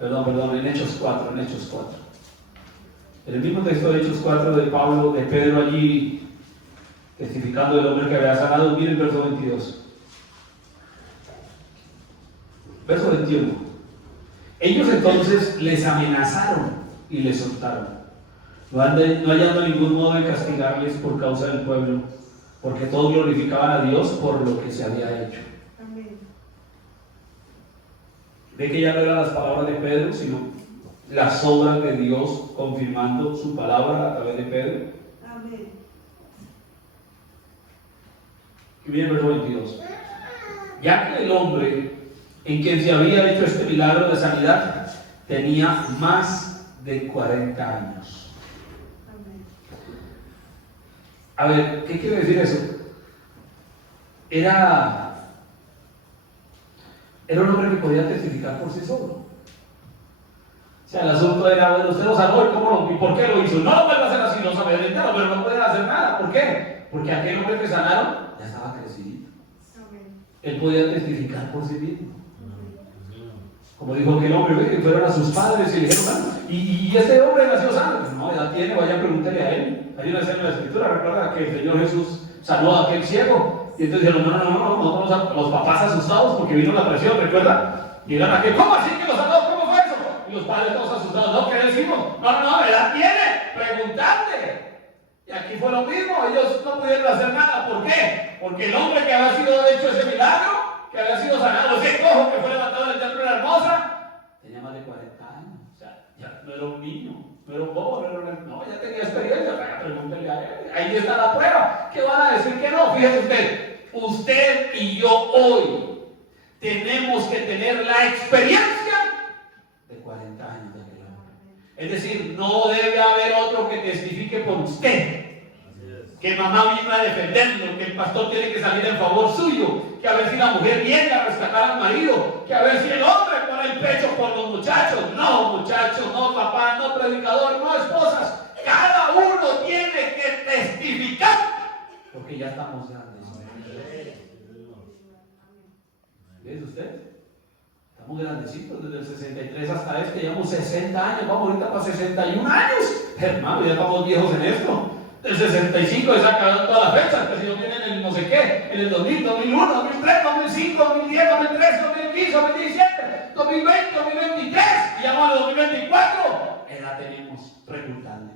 Perdón, en Hechos 4. En el mismo texto de Hechos 4 de Pablo, de Pedro allí, testificando del hombre que había sanado, miren el verso 22. Verso 21. Ellos entonces les amenazaron y les soltaron, no hallando ningún modo de castigarles por causa del pueblo, porque todos glorificaban a Dios por lo que se había hecho. Ve que ya no eran las palabras de Pedro, sino las obras de Dios confirmando su palabra a través de Pedro. Amén. Y viene el verso 22. Ya que el hombre en quien se había hecho este milagro de sanidad tenía más de 40 años. Amén. A ver, ¿qué quiere decir eso? Era un hombre que podía testificar por sí solo. O sea, el asunto era, bueno, usted lo sanó, ¿y por qué lo hizo? No lo puede hacer así, los amedrentaron, pero no pueden hacer nada. ¿Por qué? Porque aquel hombre que sanaron ya estaba crecido. Amén. Él podía testificar por sí mismo. Como dijo aquel hombre, que fueron a sus padres y le dijeron, bueno, ¿y este hombre nació sano? Pues no, edad tiene, vaya a preguntarle a él. Hay una escena en la escritura, recuerda que el Señor Jesús sanó a aquel ciego. Y entonces dijeron, no, nosotros los papás asustados porque vino la presión, recuerda. Y eran aquel, ¿cómo así que lo sanó? ¿Cómo fue eso? Y los padres todos asustados, no, ¿qué decimos? No, edad tiene, preguntadle. Y aquí fue lo mismo, ellos no pudieron hacer nada. ¿Por qué? Porque el hombre que había sido hecho ese milagro, que había sido sanado, ese cojo que fue levantado en el templo de la hermosa, tenía más de 40 años. O sea, ya no era un niño, no era un bobo, no, ya tenía experiencia. Vaya, pregúntele a él. Ahí está la prueba. ¿Qué van a decir que no? Fíjese usted y yo hoy tenemos que tener la experiencia de 40 años de aquel hombre. Es decir, no debe haber otro que testifique por usted. Que mamá vino a defenderlo, que el pastor tiene que salir en favor suyo, que a ver si la mujer viene a rescatar al marido, que a ver si el hombre pone el pecho por los muchachos. No, muchachos, no, papá, no, predicador, no, esposas. Cada uno tiene que testificar, porque ya estamos grandes. ¿Ves usted? Estamos grandecitos, desde el 63 hasta este, llevamos 60 años, vamos ahorita para 61 años. Hermano, ya estamos viejos en esto. Del 65 se acabaron todas las fechas, que si no tienen el no sé qué, en el 2000, 2001, 2003, 2005, 2010, 2013, 2015, 2017, 2020, 2023, y ya vamos al 2024. Edad tenemos, preguntarle.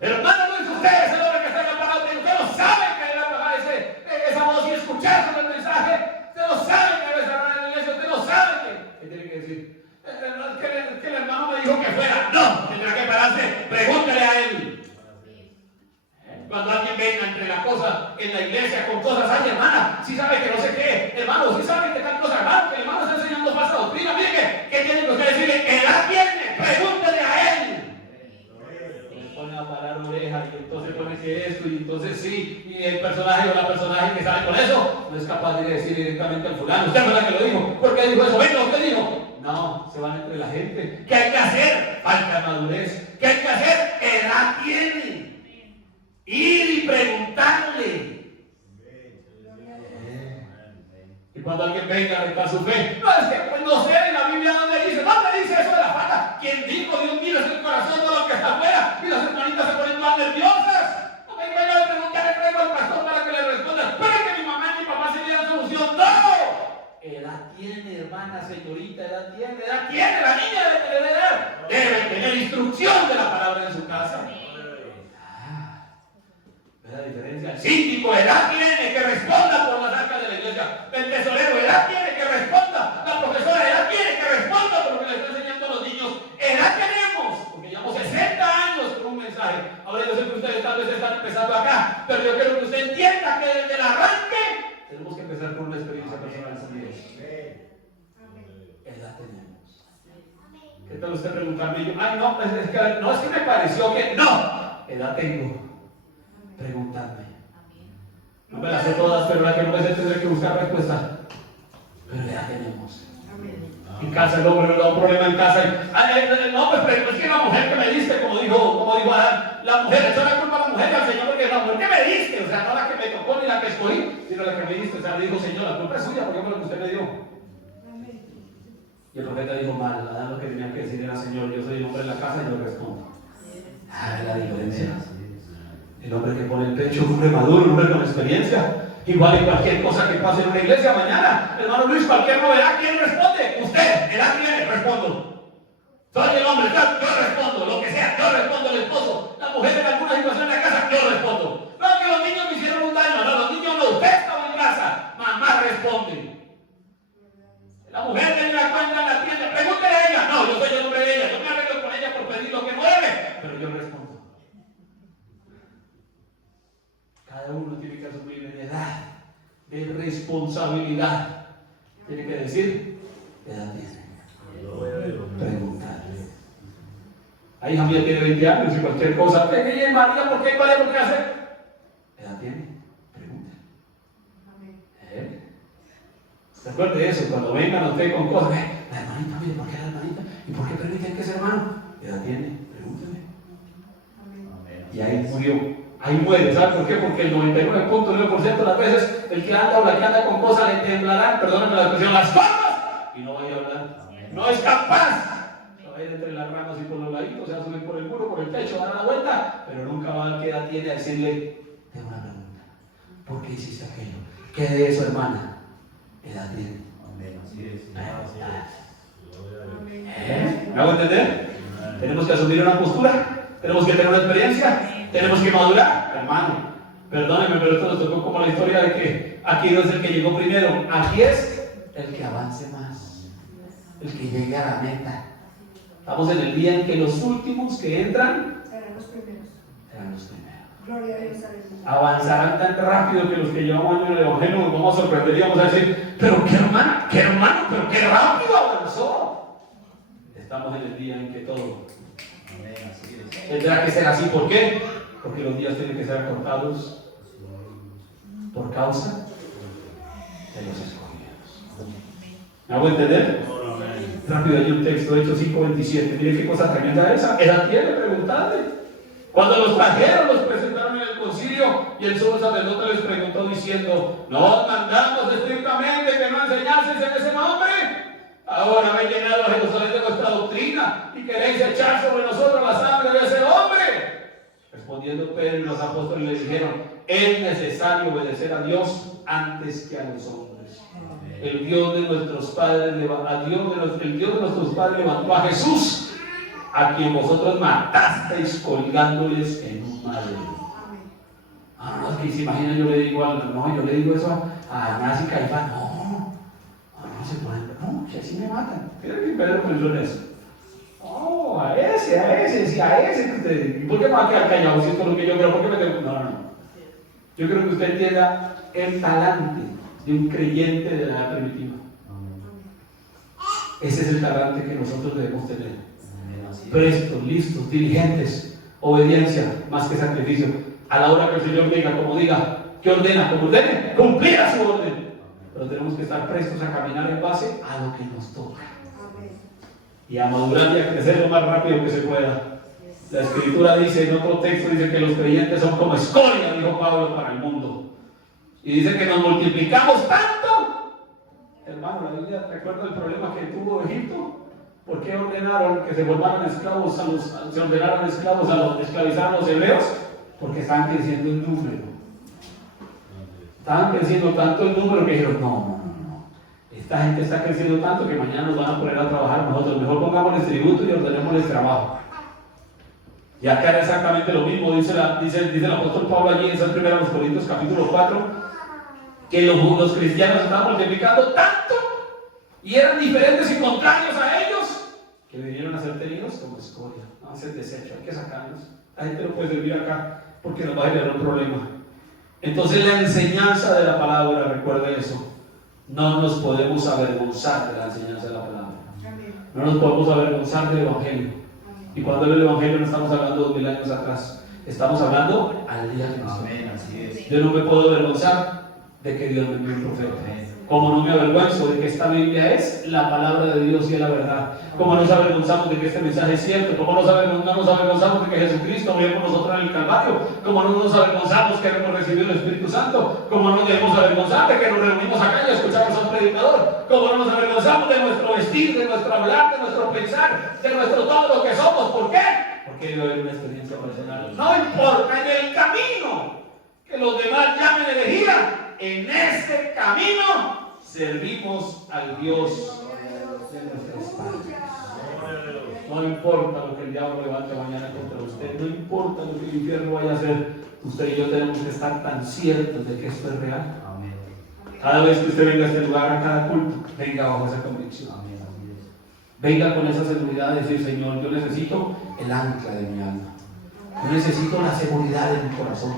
Hermano, no es usted, ese hombre que está en la palabra, usted no sabe que debe apagar esa voz y escuchar sobre el mensaje, usted no sabe que debe cerrar en la iglesia, usted no sabe qué tiene que decir. Que el hermano me dijo que fuera. No, tendrá que pararse. Pregúntele a él. Cuando alguien venga entre las cosas en la iglesia con cosas, ay hermana, si sabe que no sé qué, hermano, si sabe que tal cosa, hermano, que el hermano está enseñando falsa doctrina, mire que tiene que usted decirle, ¿qué edad tiene? Pregúntele a él. Le pone a parar orejas y entonces pone que esto y entonces sí, y el personaje o la personaje que sale con eso no es capaz de decir directamente al fulano. Usted fue la que lo dijo. ¿Por qué dijo eso? Venga, usted dijo. No, se van entre la gente. ¿Qué hay que hacer? Falta de madurez. ¿Qué hay que hacer? Edad tiene. Ir y preguntarle. Y cuando alguien venga a retar su fe, no, es que pues, no sé en la Biblia donde dice, ¿dónde dice eso de la falta? ¿Quién dijo? Dios mío, es el corazón de lo que está afuera. Y las hermanitas se ponen más nerviosas. No me vayan a preguntar, le traigo al pastor para que le responda. Espera que mi mamá y mi papá se dieran solución. ¡No! Edad tiene, hermana, señorita, edad tiene, la niña debe tener edad, debe tener instrucción de la palabra en su casa. ¿Ves la diferencia? El síndico, edad tiene, que responda por las arcas de la iglesia. El tesorero, edad tiene, que responda. La profesora, edad tiene, que responda por lo que le está enseñando a los niños. Edad tenemos, porque llevamos 60 años con un mensaje. Ahora yo sé que ustedes tal vez están empezando acá, pero yo quiero que usted entienda que desde el arranque tenemos que empezar con una experiencia personal con Dios. Edad tenemos. ¿Qué tal usted preguntarme? Yo, ay, no, es que me pareció que no. Edad tengo. Preguntarme. No me las sé todas, pero la que no me sé tendré que buscar respuesta. Pero edad tenemos. En casa el hombre me da un problema en casa. No, pues pero es que la mujer que me diste, como dijo Adán, la mujer, echó la culpa a la mujer al Señor, porque la mujer que me diste, o sea, no la que me tocó ni la que escogí, sino la que me diste. O sea, le dijo, Señor, la culpa es suya, porque fue lo que usted me dio. Y el profeta dijo, mal, Adán lo que tenía que decir era, Señor, yo soy el hombre de la casa y yo respondo. Ah, es la diferencia. El hombre que pone el pecho, un hombre maduro, un hombre con experiencia. Igual en cualquier cosa que pase en una iglesia mañana, hermano Luis, cualquier novedad, ¿quién responde? Usted, edad tiene, respondo. Soy el hombre, yo respondo, lo que sea, yo respondo al esposo. La mujer en alguna situación en la casa, yo respondo. No, que los niños me hicieron un daño, no, los niños no, usted estaba en casa, mamá responde. La mujer tiene una cuenta en la tienda, pregúntele a ella. No, yo soy el hombre de ella, yo me arreglo con ella por pedir lo que no debe, pero yo respondo. cada uno tiene que asumir en edad de responsabilidad. Tiene que decir, ¿qué edad tiene? Preguntarle. Ahí hija mía tiene 20 años y cualquier cosa, ¿qué María? ¿Por qué? ¿Por qué hace? ¿Qué edad tiene? Pregunta. Recuerde de eso, cuando vengan a usted con cosas, la hermanita, mire, ¿por qué la hermanita? ¿Y por qué permiten que ese hermano? ¿Qué edad tiene? Pregúnteme. Y ahí murió. Ahí muere, ¿sabe por qué? Porque el 99.9% de las veces el que anda o la que anda con cosas le temblarán, perdónenme la expresión, las palmas y no vaya a hablar. No es capaz. Se va a ir entre las ramas y por los laditos, se va a subir por el muro, por el techo, dar la vuelta, pero nunca va a dar qué edad tiene a decirle, tengo una pregunta. ¿Por qué hiciste aquello? ¿Qué de eso, hermana? ¿Qué edad tiene? ¿Me hago entender? Tenemos que asumir una postura, tenemos que tener una experiencia, tenemos que madurar, hermano. Perdónenme, pero esto nos tocó como la historia de que aquí no es el que llegó primero, aquí es el que avance más, el que llegue a la meta. Estamos en el día en que los últimos que entran Serán los primeros. serán los primeros. Gloria a Dios. Aleluya. Avanzarán tan rápido que los que llevamos años en el Evangelio nos vamos a sorprender y vamos a decir, pero qué hermano, pero qué rápido avanzó. Estamos en el día en que todo tendrá que ser así. ¿Por qué? Porque los días tienen que ser acortados por causa de los escogidos. ¿Me hago entender? Rápido, hay un texto, Hechos 5:27. Mire qué cosa tremenda esa. Era tiene preguntarle. Cuando los trajeron, los presentaron en el concilio y el sumo sacerdote les preguntó diciendo: ¿no os mandamos estrictamente que no enseñaseis en ese nombre? Ahora habéis llenado a Jerusalén de vuestra doctrina y queréis echar sobre nosotros la sangre de ese hombre. Respondiendo Pedro y los apóstoles le dijeron: es necesario obedecer a Dios antes que a los hombres. El Dios de nuestros padres levantó a Jesús, a quien vosotros matasteis colgándoles en un madero. No, es que se imagina, yo le digo eso a Anás y Caifás. No se pueden, no, si así me matan. Fíjate que Pedro pensó en eso. No, a ese. ¿Y por qué me va a quedar callado si esto es lo que yo creo? ¿Por qué me tengo? No. Yo creo que usted entienda el talante de un creyente de la edad primitiva. Ese es el talante que nosotros debemos tener. Prestos, listos, diligentes, obediencia más que sacrificio. A la hora que el Señor diga, como diga, que ordena, como ordene, cumplir a su orden. Pero tenemos que estar prestos a caminar en base a lo que nos toca. Y a madurar y a crecer lo más rápido que se pueda. La Escritura dice, en otro texto, dice que los creyentes son como escoria, dijo Pablo, para el mundo. Y dice que nos multiplicamos tanto. Hermano, la Biblia recuerda el problema que tuvo Egipto. ¿Por qué ordenaron que se volvaran esclavos esclavizaran a los hebreos? Porque estaban creciendo en número. Estaban creciendo tanto en número que dijeron, no. Esta gente está creciendo tanto que mañana nos van a poner a trabajar nosotros. Mejor pongámosles tributo y ordenémosles trabajo. Y acá era exactamente lo mismo, dice el apóstol Pablo allí en 1 Corintios capítulo 4, que los cristianos estaban multiplicando tanto y eran diferentes y contrarios a ellos, que vinieron a ser tenidos como escoria. No, es el desecho, hay que sacarlos. La gente no puede servir acá porque nos va a generar un problema. Entonces la enseñanza de la palabra, recuerde eso, no nos podemos avergonzar de la enseñanza de la palabra. No nos podemos avergonzar del Evangelio. Y cuando hablo del Evangelio no estamos hablando 2000 años atrás, estamos hablando al día que nos toca. Yo no me puedo avergonzar de que Dios me envió un profeta. Como no me avergüenzo de que esta Biblia es la palabra de Dios y es la verdad. Como no nos avergonzamos de que este mensaje es cierto. Como no nos avergonzamos de que Jesucristo murió por nosotros en el Calvario. Como no nos avergonzamos que hemos recibido el Espíritu Santo. Como no nos debemos avergonzar de que nos reunimos acá y escuchamos a un predicador. Como no nos avergonzamos de nuestro vestir, de nuestro hablar, de nuestro pensar, de nuestro todo lo que somos. ¿Por qué? Porque debe haber una experiencia personal. No importa en el camino que los demás llamen herejía. En este camino servimos al Dios de nuestra espalda. No importa lo que el diablo levante mañana contra usted, no importa lo que el infierno vaya a hacer, usted y yo tenemos que estar tan ciertos de que esto es real. Cada vez que usted venga a este lugar, a cada culto, venga bajo esa convicción. Venga con esa seguridad de decir, Señor, yo necesito el ancla de mi alma. Yo necesito la seguridad de mi corazón.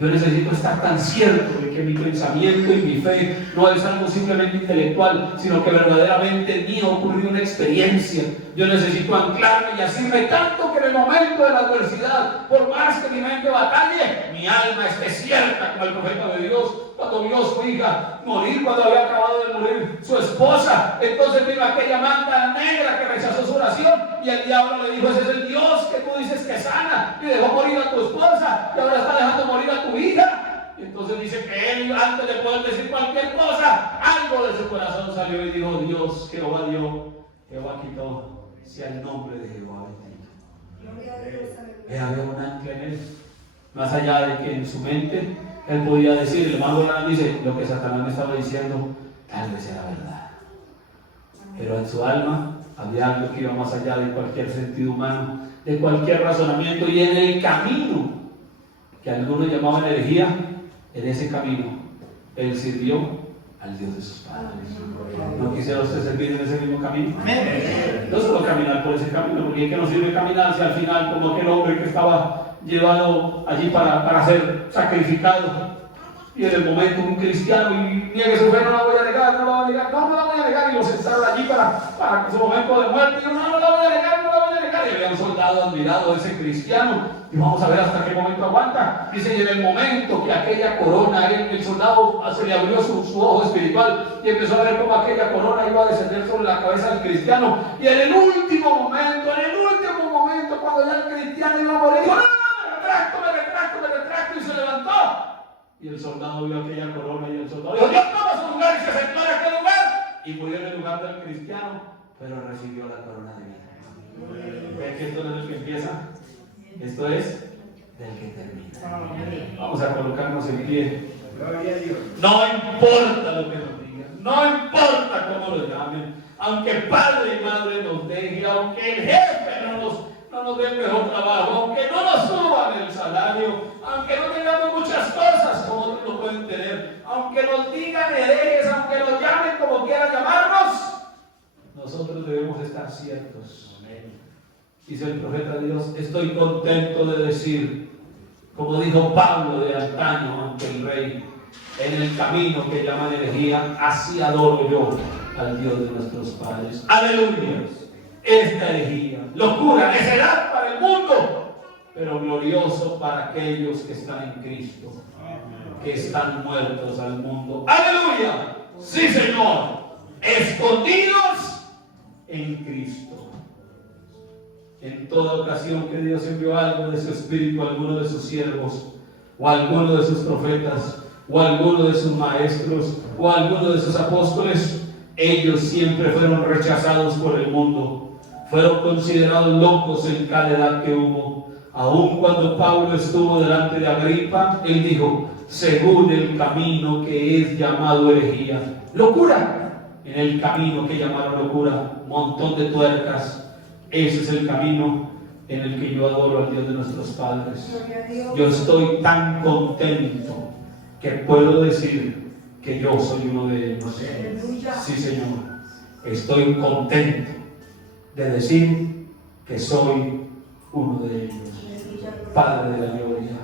Yo necesito estar tan cierto de que mi pensamiento y mi fe no es algo simplemente intelectual, sino que verdaderamente en mí ha ocurrido una experiencia. Yo necesito anclarme y asirme tanto que en el momento de la adversidad, por más que mi mente batalle, mi alma esté cierta como el profeta de Dios. Cuando vio a su hija morir, cuando había acabado de morir su esposa, entonces vino aquella manta negra que rechazó su oración y el diablo le dijo: ese es el Dios que tú dices que sana y dejó morir a tu esposa y ahora está dejando morir a tu hija. Y entonces dice que él, antes de poder decir cualquier cosa, algo de su corazón salió y dijo: Dios, Jehová dio, Jehová quitó, sea el nombre de Jehová bendito. Gloria a Dios, aleluya. Había un ancla en él, más allá de que en su mente él podía decir, el hermano Bernal dice, lo que Satanás me estaba diciendo tal vez era verdad, pero en su alma había algo que iba más allá de cualquier sentido humano, de cualquier razonamiento, y en el camino que algunos llamaban herejía, en ese camino él sirvió al Dios de sus padres. ¿No quisiera usted servir en ese mismo camino? No solo caminar por ese camino, porque ¿qué nos sirve caminar si al final, como aquel hombre que estaba llevado allí para ser sacrificado, y en el momento un cristiano y niegue su fe, no la voy a negar, no la voy a negar, no la voy a negar, y lo sentaron allí para su momento de muerte, y yo no la voy a negar, no la voy a negar, y había un soldado admirado de ese cristiano, y vamos a ver hasta qué momento aguanta. Dice, y en el momento que aquella corona, el soldado se le abrió su ojo espiritual y empezó a ver cómo aquella corona iba a descender sobre la cabeza del cristiano, y en el último momento, cuando ya el cristiano iba a morir, dijo: me retracto, y se levantó. Y el soldado vio aquella corona y el soldado dijo: Dios toma su lugar, y se sentó en aquel lugar y murió en el lugar del cristiano, pero recibió la corona de vida. ¿Ven que esto no es el que empieza? Esto es del que termina. Vamos a colocarnos en pie. No importa lo que nos digan, no importa cómo lo llamen, aunque padre y madre nos dejen, aunque el jefe no nos dé el mejor trabajo, aunque no nos suban el salario, aunque no tengamos muchas cosas como otros lo pueden tener, aunque nos digan herejes, aunque nos llamen como quieran llamarnos, nosotros debemos estar ciertos. Dice el profeta Dios: estoy contento de decir, como dijo Pablo de antaño ante el rey, en el camino que llaman herejía, así adoro yo al Dios de nuestros padres. Aleluya. Esta herejía, locura, necedad para el mundo, pero glorioso para aquellos que están en Cristo, que están muertos al mundo. ¡Aleluya! Sí, Señor, escondidos en Cristo. En toda ocasión que Dios envió algo de su Espíritu a alguno de sus siervos, o a alguno de sus profetas, o a alguno de sus maestros, o a alguno de sus apóstoles, ellos siempre fueron rechazados por el mundo. Fueron considerados locos en cada edad que hubo. Aun cuando Pablo estuvo delante de Agripa, él dijo: según el camino que es llamado herejía, locura. En el camino que llamaron locura, un montón de tuercas. Ese es el camino en el que yo adoro al Dios de nuestros padres. Yo estoy tan contento que puedo decir que yo soy uno de ellos. Sí, Señor, estoy contento de decir que soy uno de ellos. Padre de la gloria,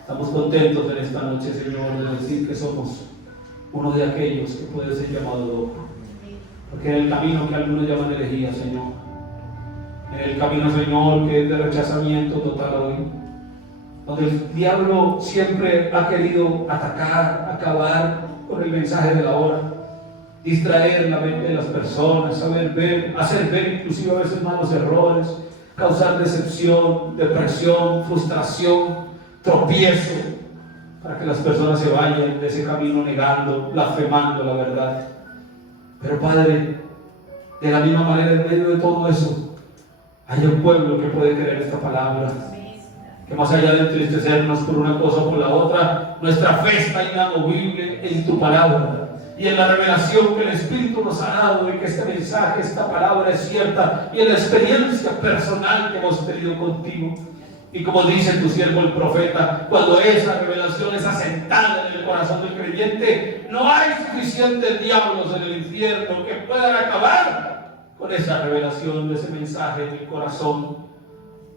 estamos contentos en esta noche, Señor, de decir que somos uno de aquellos que puede ser llamado loco, porque en el camino que algunos llaman herejía, Señor, en el camino, Señor, que es de rechazamiento total hoy, donde el diablo siempre ha querido atacar, acabar con el mensaje de la hora, distraer la mente de las personas, hacer ver inclusive a veces malos errores, causar decepción, depresión, frustración, tropiezo, para que las personas se vayan de ese camino negando, blasfemando la verdad. Pero Padre, de la misma manera, en medio de todo eso, hay un pueblo que puede creer esta palabra, que más allá de entristecernos por una cosa o por la otra, nuestra fe está inamovible en tu palabra y en la revelación que el Espíritu nos ha dado de que este mensaje, esta palabra es cierta, y en la experiencia personal que hemos tenido contigo. Y como dice tu siervo el profeta, cuando esa revelación es asentada en el corazón del creyente, no hay suficientes diablos en el infierno que puedan acabar con esa revelación de ese mensaje en el corazón.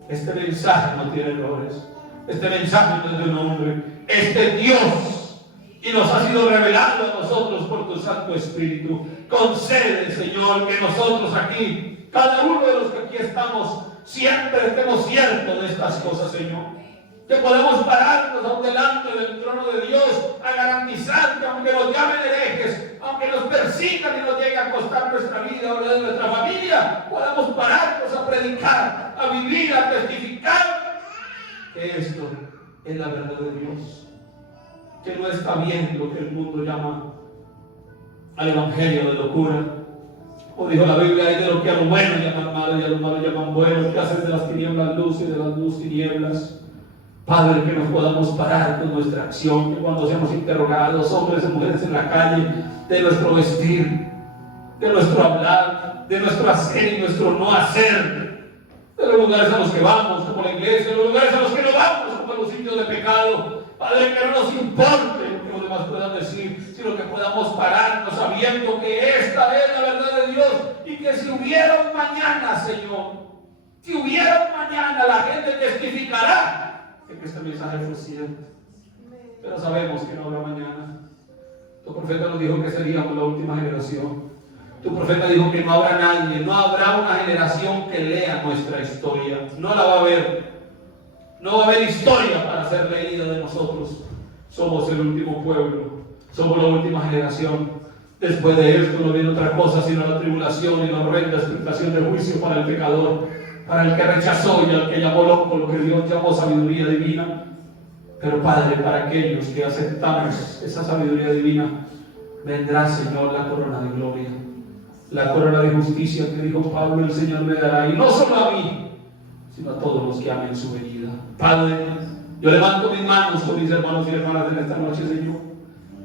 Este mensaje no tiene errores. Este mensaje no es de un hombre, es de Dios y nos ha sido revelado a nosotros por tu Santo Espíritu. Concede, Señor, que nosotros aquí, cada uno de los que aquí estamos, siempre estemos ciertos de estas cosas, Señor. Que podamos pararnos aún delante del trono de Dios a garantizar que aunque nos llamen herejes, aunque nos persigan y nos llegue a costar nuestra vida o la de nuestra familia, podamos pararnos a predicar, a vivir, a testificar que esto es la verdad de Dios, que no está bien lo que el mundo llama al evangelio de locura. O dijo la Biblia, hay de lo que a lo bueno llaman malo y a lo malo llaman bueno, que hacen de las tinieblas luz y de las luz tinieblas. Padre, que nos podamos parar con nuestra acción, que cuando seamos interrogados, hombres y mujeres en la calle, de nuestro vestir, de nuestro hablar, de nuestro hacer y nuestro no hacer, de los lugares a los que vamos, como la iglesia, de los lugares a los que no vamos, como los sitios de pecado. Padre, que no nos importe lo que los demás puedan decir, sino que podamos pararnos sabiendo que esta es la verdad de Dios y que si hubiera un mañana, Señor, si hubiera un mañana, la gente testificará que este mensaje fue cierto. Pero sabemos que no habrá mañana. Tu profeta nos dijo que seríamos la última generación. Tu profeta dijo que no habrá nadie, no habrá una generación que lea nuestra historia. No la va a haber. No va a haber historia para ser leída de nosotros. Somos el último pueblo. Somos la última generación. Después de esto no viene otra cosa sino la tribulación y la horrenda expectación del juicio para el pecador, para el que rechazó y al que llamó loco lo que Dios llamó sabiduría divina. Pero Padre, para aquellos que aceptamos esa sabiduría divina, vendrá, Señor, la corona de gloria, la corona de justicia que dijo Pablo, el Señor me dará, y no solo a mí, sino a todos los que amen su venida. Padre, yo levanto mis manos con mis hermanos y hermanas en esta noche, Señor.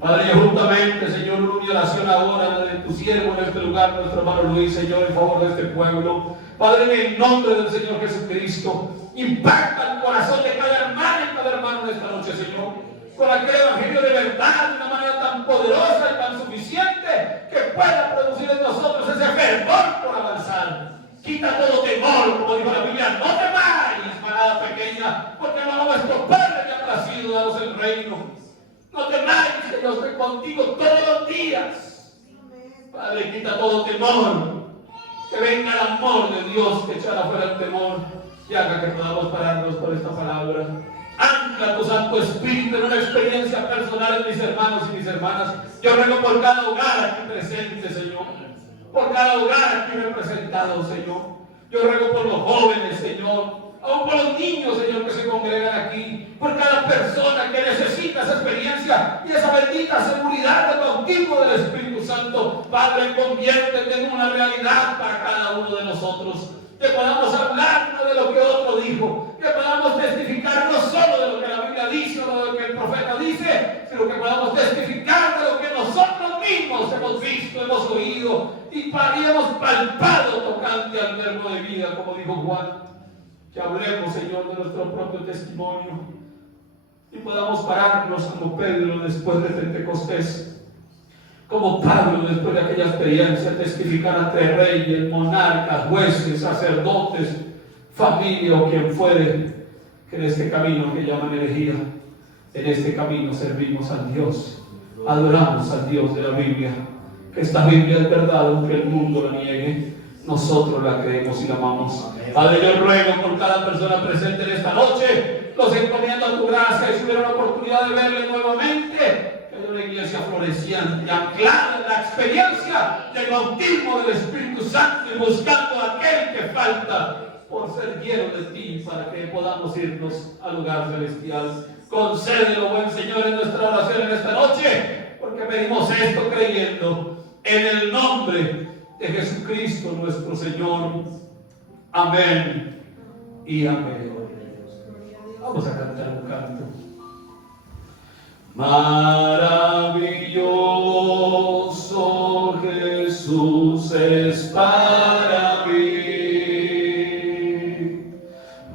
Padre, yo juntamente, Señor, una oración ahora de tu siervo en este lugar, nuestro hermano Luis, Señor, en favor de este pueblo. Padre, en el nombre del Señor Jesucristo, impacta el corazón de cada hermana y cada hermano en esta noche, Señor, con aquel evangelio de verdad, de una manera tan poderosa y tan suficiente que pueda producir en nosotros ese fervor por avanzar. Quita todo temor, como dijo la Biblia, no temáis, manada pequeña, porque no vuestro Padre que ha placido daros el reino. No temáis, que yo estoy contigo todos los días. Padre, quita todo temor. Que venga el amor de Dios que echará fuera el temor y haga que podamos pararnos por esta palabra. Ancla tu Santo Espíritu en una experiencia personal en mis hermanos y mis hermanas. Yo ruego por cada hogar aquí presente, Señor. Por cada hogar aquí representado, Señor. Yo ruego por los jóvenes, Señor. Aún por los niños, Señor, que se congregan aquí, por cada persona que necesita esa experiencia y esa bendita seguridad del bautismo del Espíritu Santo. Padre, conviértete en una realidad para cada uno de nosotros. Que podamos hablar no de lo que otro dijo, que podamos testificar no solo de lo que la Biblia dice o de lo que el profeta dice, sino que podamos testificar de lo que nosotros mismos hemos visto, hemos oído y hemos palpado tocante al verbo de vida, como dijo Juan. Que hablemos, Señor, de nuestro propio testimonio y podamos pararnos como Pedro después de Pentecostés, como Pablo después de aquella experiencia, testificar ante reyes, monarcas, jueces, sacerdotes, familia o quien fuere, que en este camino que llaman herejía, en este camino servimos al Dios, adoramos al Dios de la Biblia, que esta Biblia es verdad aunque el mundo la niegue. Nosotros la creemos y la amamos. Padre, yo ruego por cada persona presente en esta noche, los encomiendo a tu gracia y si hubiera una oportunidad de verle nuevamente, que haya una iglesia floreciente, anclada en la experiencia del bautismo del Espíritu Santo y buscando a aquel que falta por ser lleno de ti para que podamos irnos al lugar celestial. Concédelo, buen Señor, en nuestra oración en esta noche, porque pedimos esto creyendo en el nombre de Jesucristo nuestro Señor. Amén y amén. Vamos a cantar un canto. Maravilloso Jesús es para mí,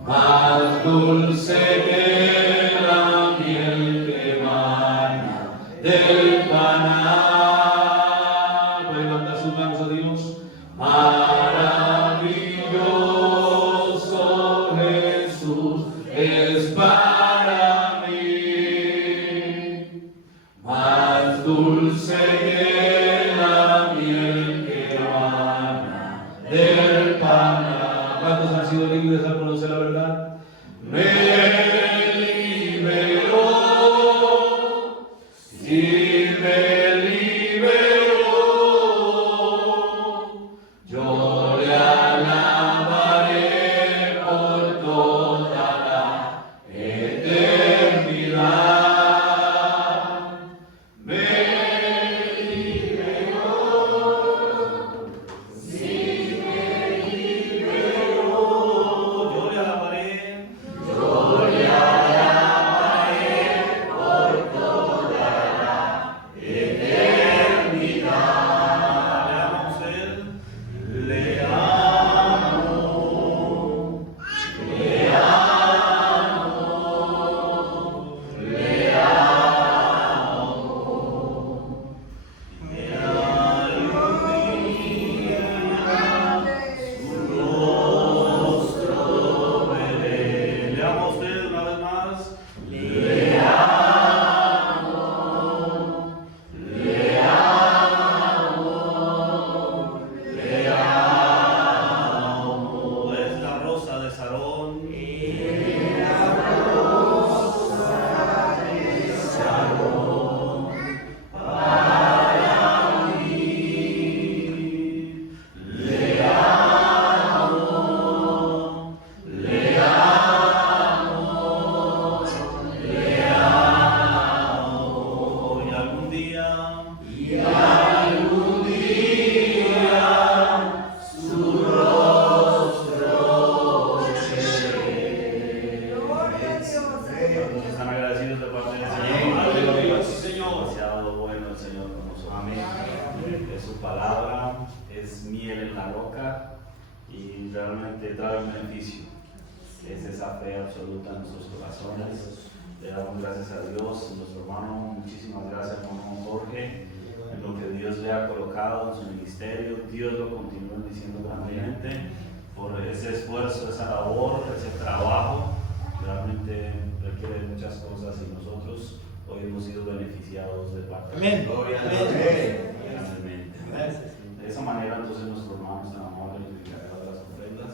más dulce que la miel que emana del Caná. Maravilloso Jesús es para más dulce que la miel que emana del Pana. ¿Cuántos han sido libres al conocer la verdad? Me liberó, sí me liberó, yo le alabaré por toda la eternidad. Me liberó, sí me liberó, Yo le alabaré. yo le alabaré por toda la eternidad. ¿Le ama a usted? Le amo, le amo, le amo, me rostro veré. ¿Le ama a usted una vez más? Le amo, le amo, le amo. Es la rosa de Sarón. Para mí, le amo, le amo, le amo. Y algún día Y algún día su rostro veré. Gloria a Dios. ¿cuántos están agradecidos de parte del Señor? Aleluya, sí, Señor. Demasiado bueno el Señor con nosotros. Amén. Es su palabra, es miel en la roca y realmente trae un beneficio. Es esa fe absoluta en nuestros corazones. Le damos gracias a Dios, nuestro hermano. Muchísimas gracias, hermano Jorge, en lo que Dios le ha colocado en su ministerio. Dios lo continúa diciendo grandemente por ese esfuerzo, esa labor, ese trabajo. Realmente requiere muchas cosas y nosotros hoy hemos sido beneficiados de parte de Dios. Gloria a Dios. Realmente. De esa manera, entonces, nuestro hermano se enamora de las ofrendas.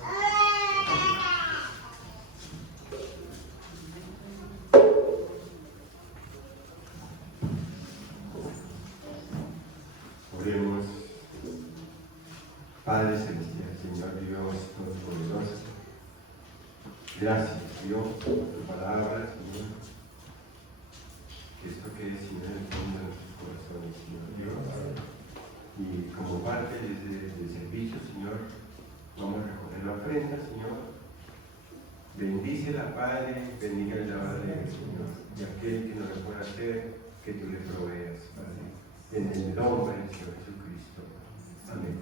Oremos. Padre Celestial, Señor Dios Todopoderoso, gracias Dios por tu palabra, Señor. Esto que es, Señor, en el fondo de nuestros corazones, Señor Dios. Y como parte del servicio, Señor, vamos a recoger la ofrenda, Señor. Bendícela, Padre, bendiga el lavadero, Señor. Y aquel que no lo pueda hacer, que tú le proveas, Padre. En el nombre del Señor Jesucristo. Amén.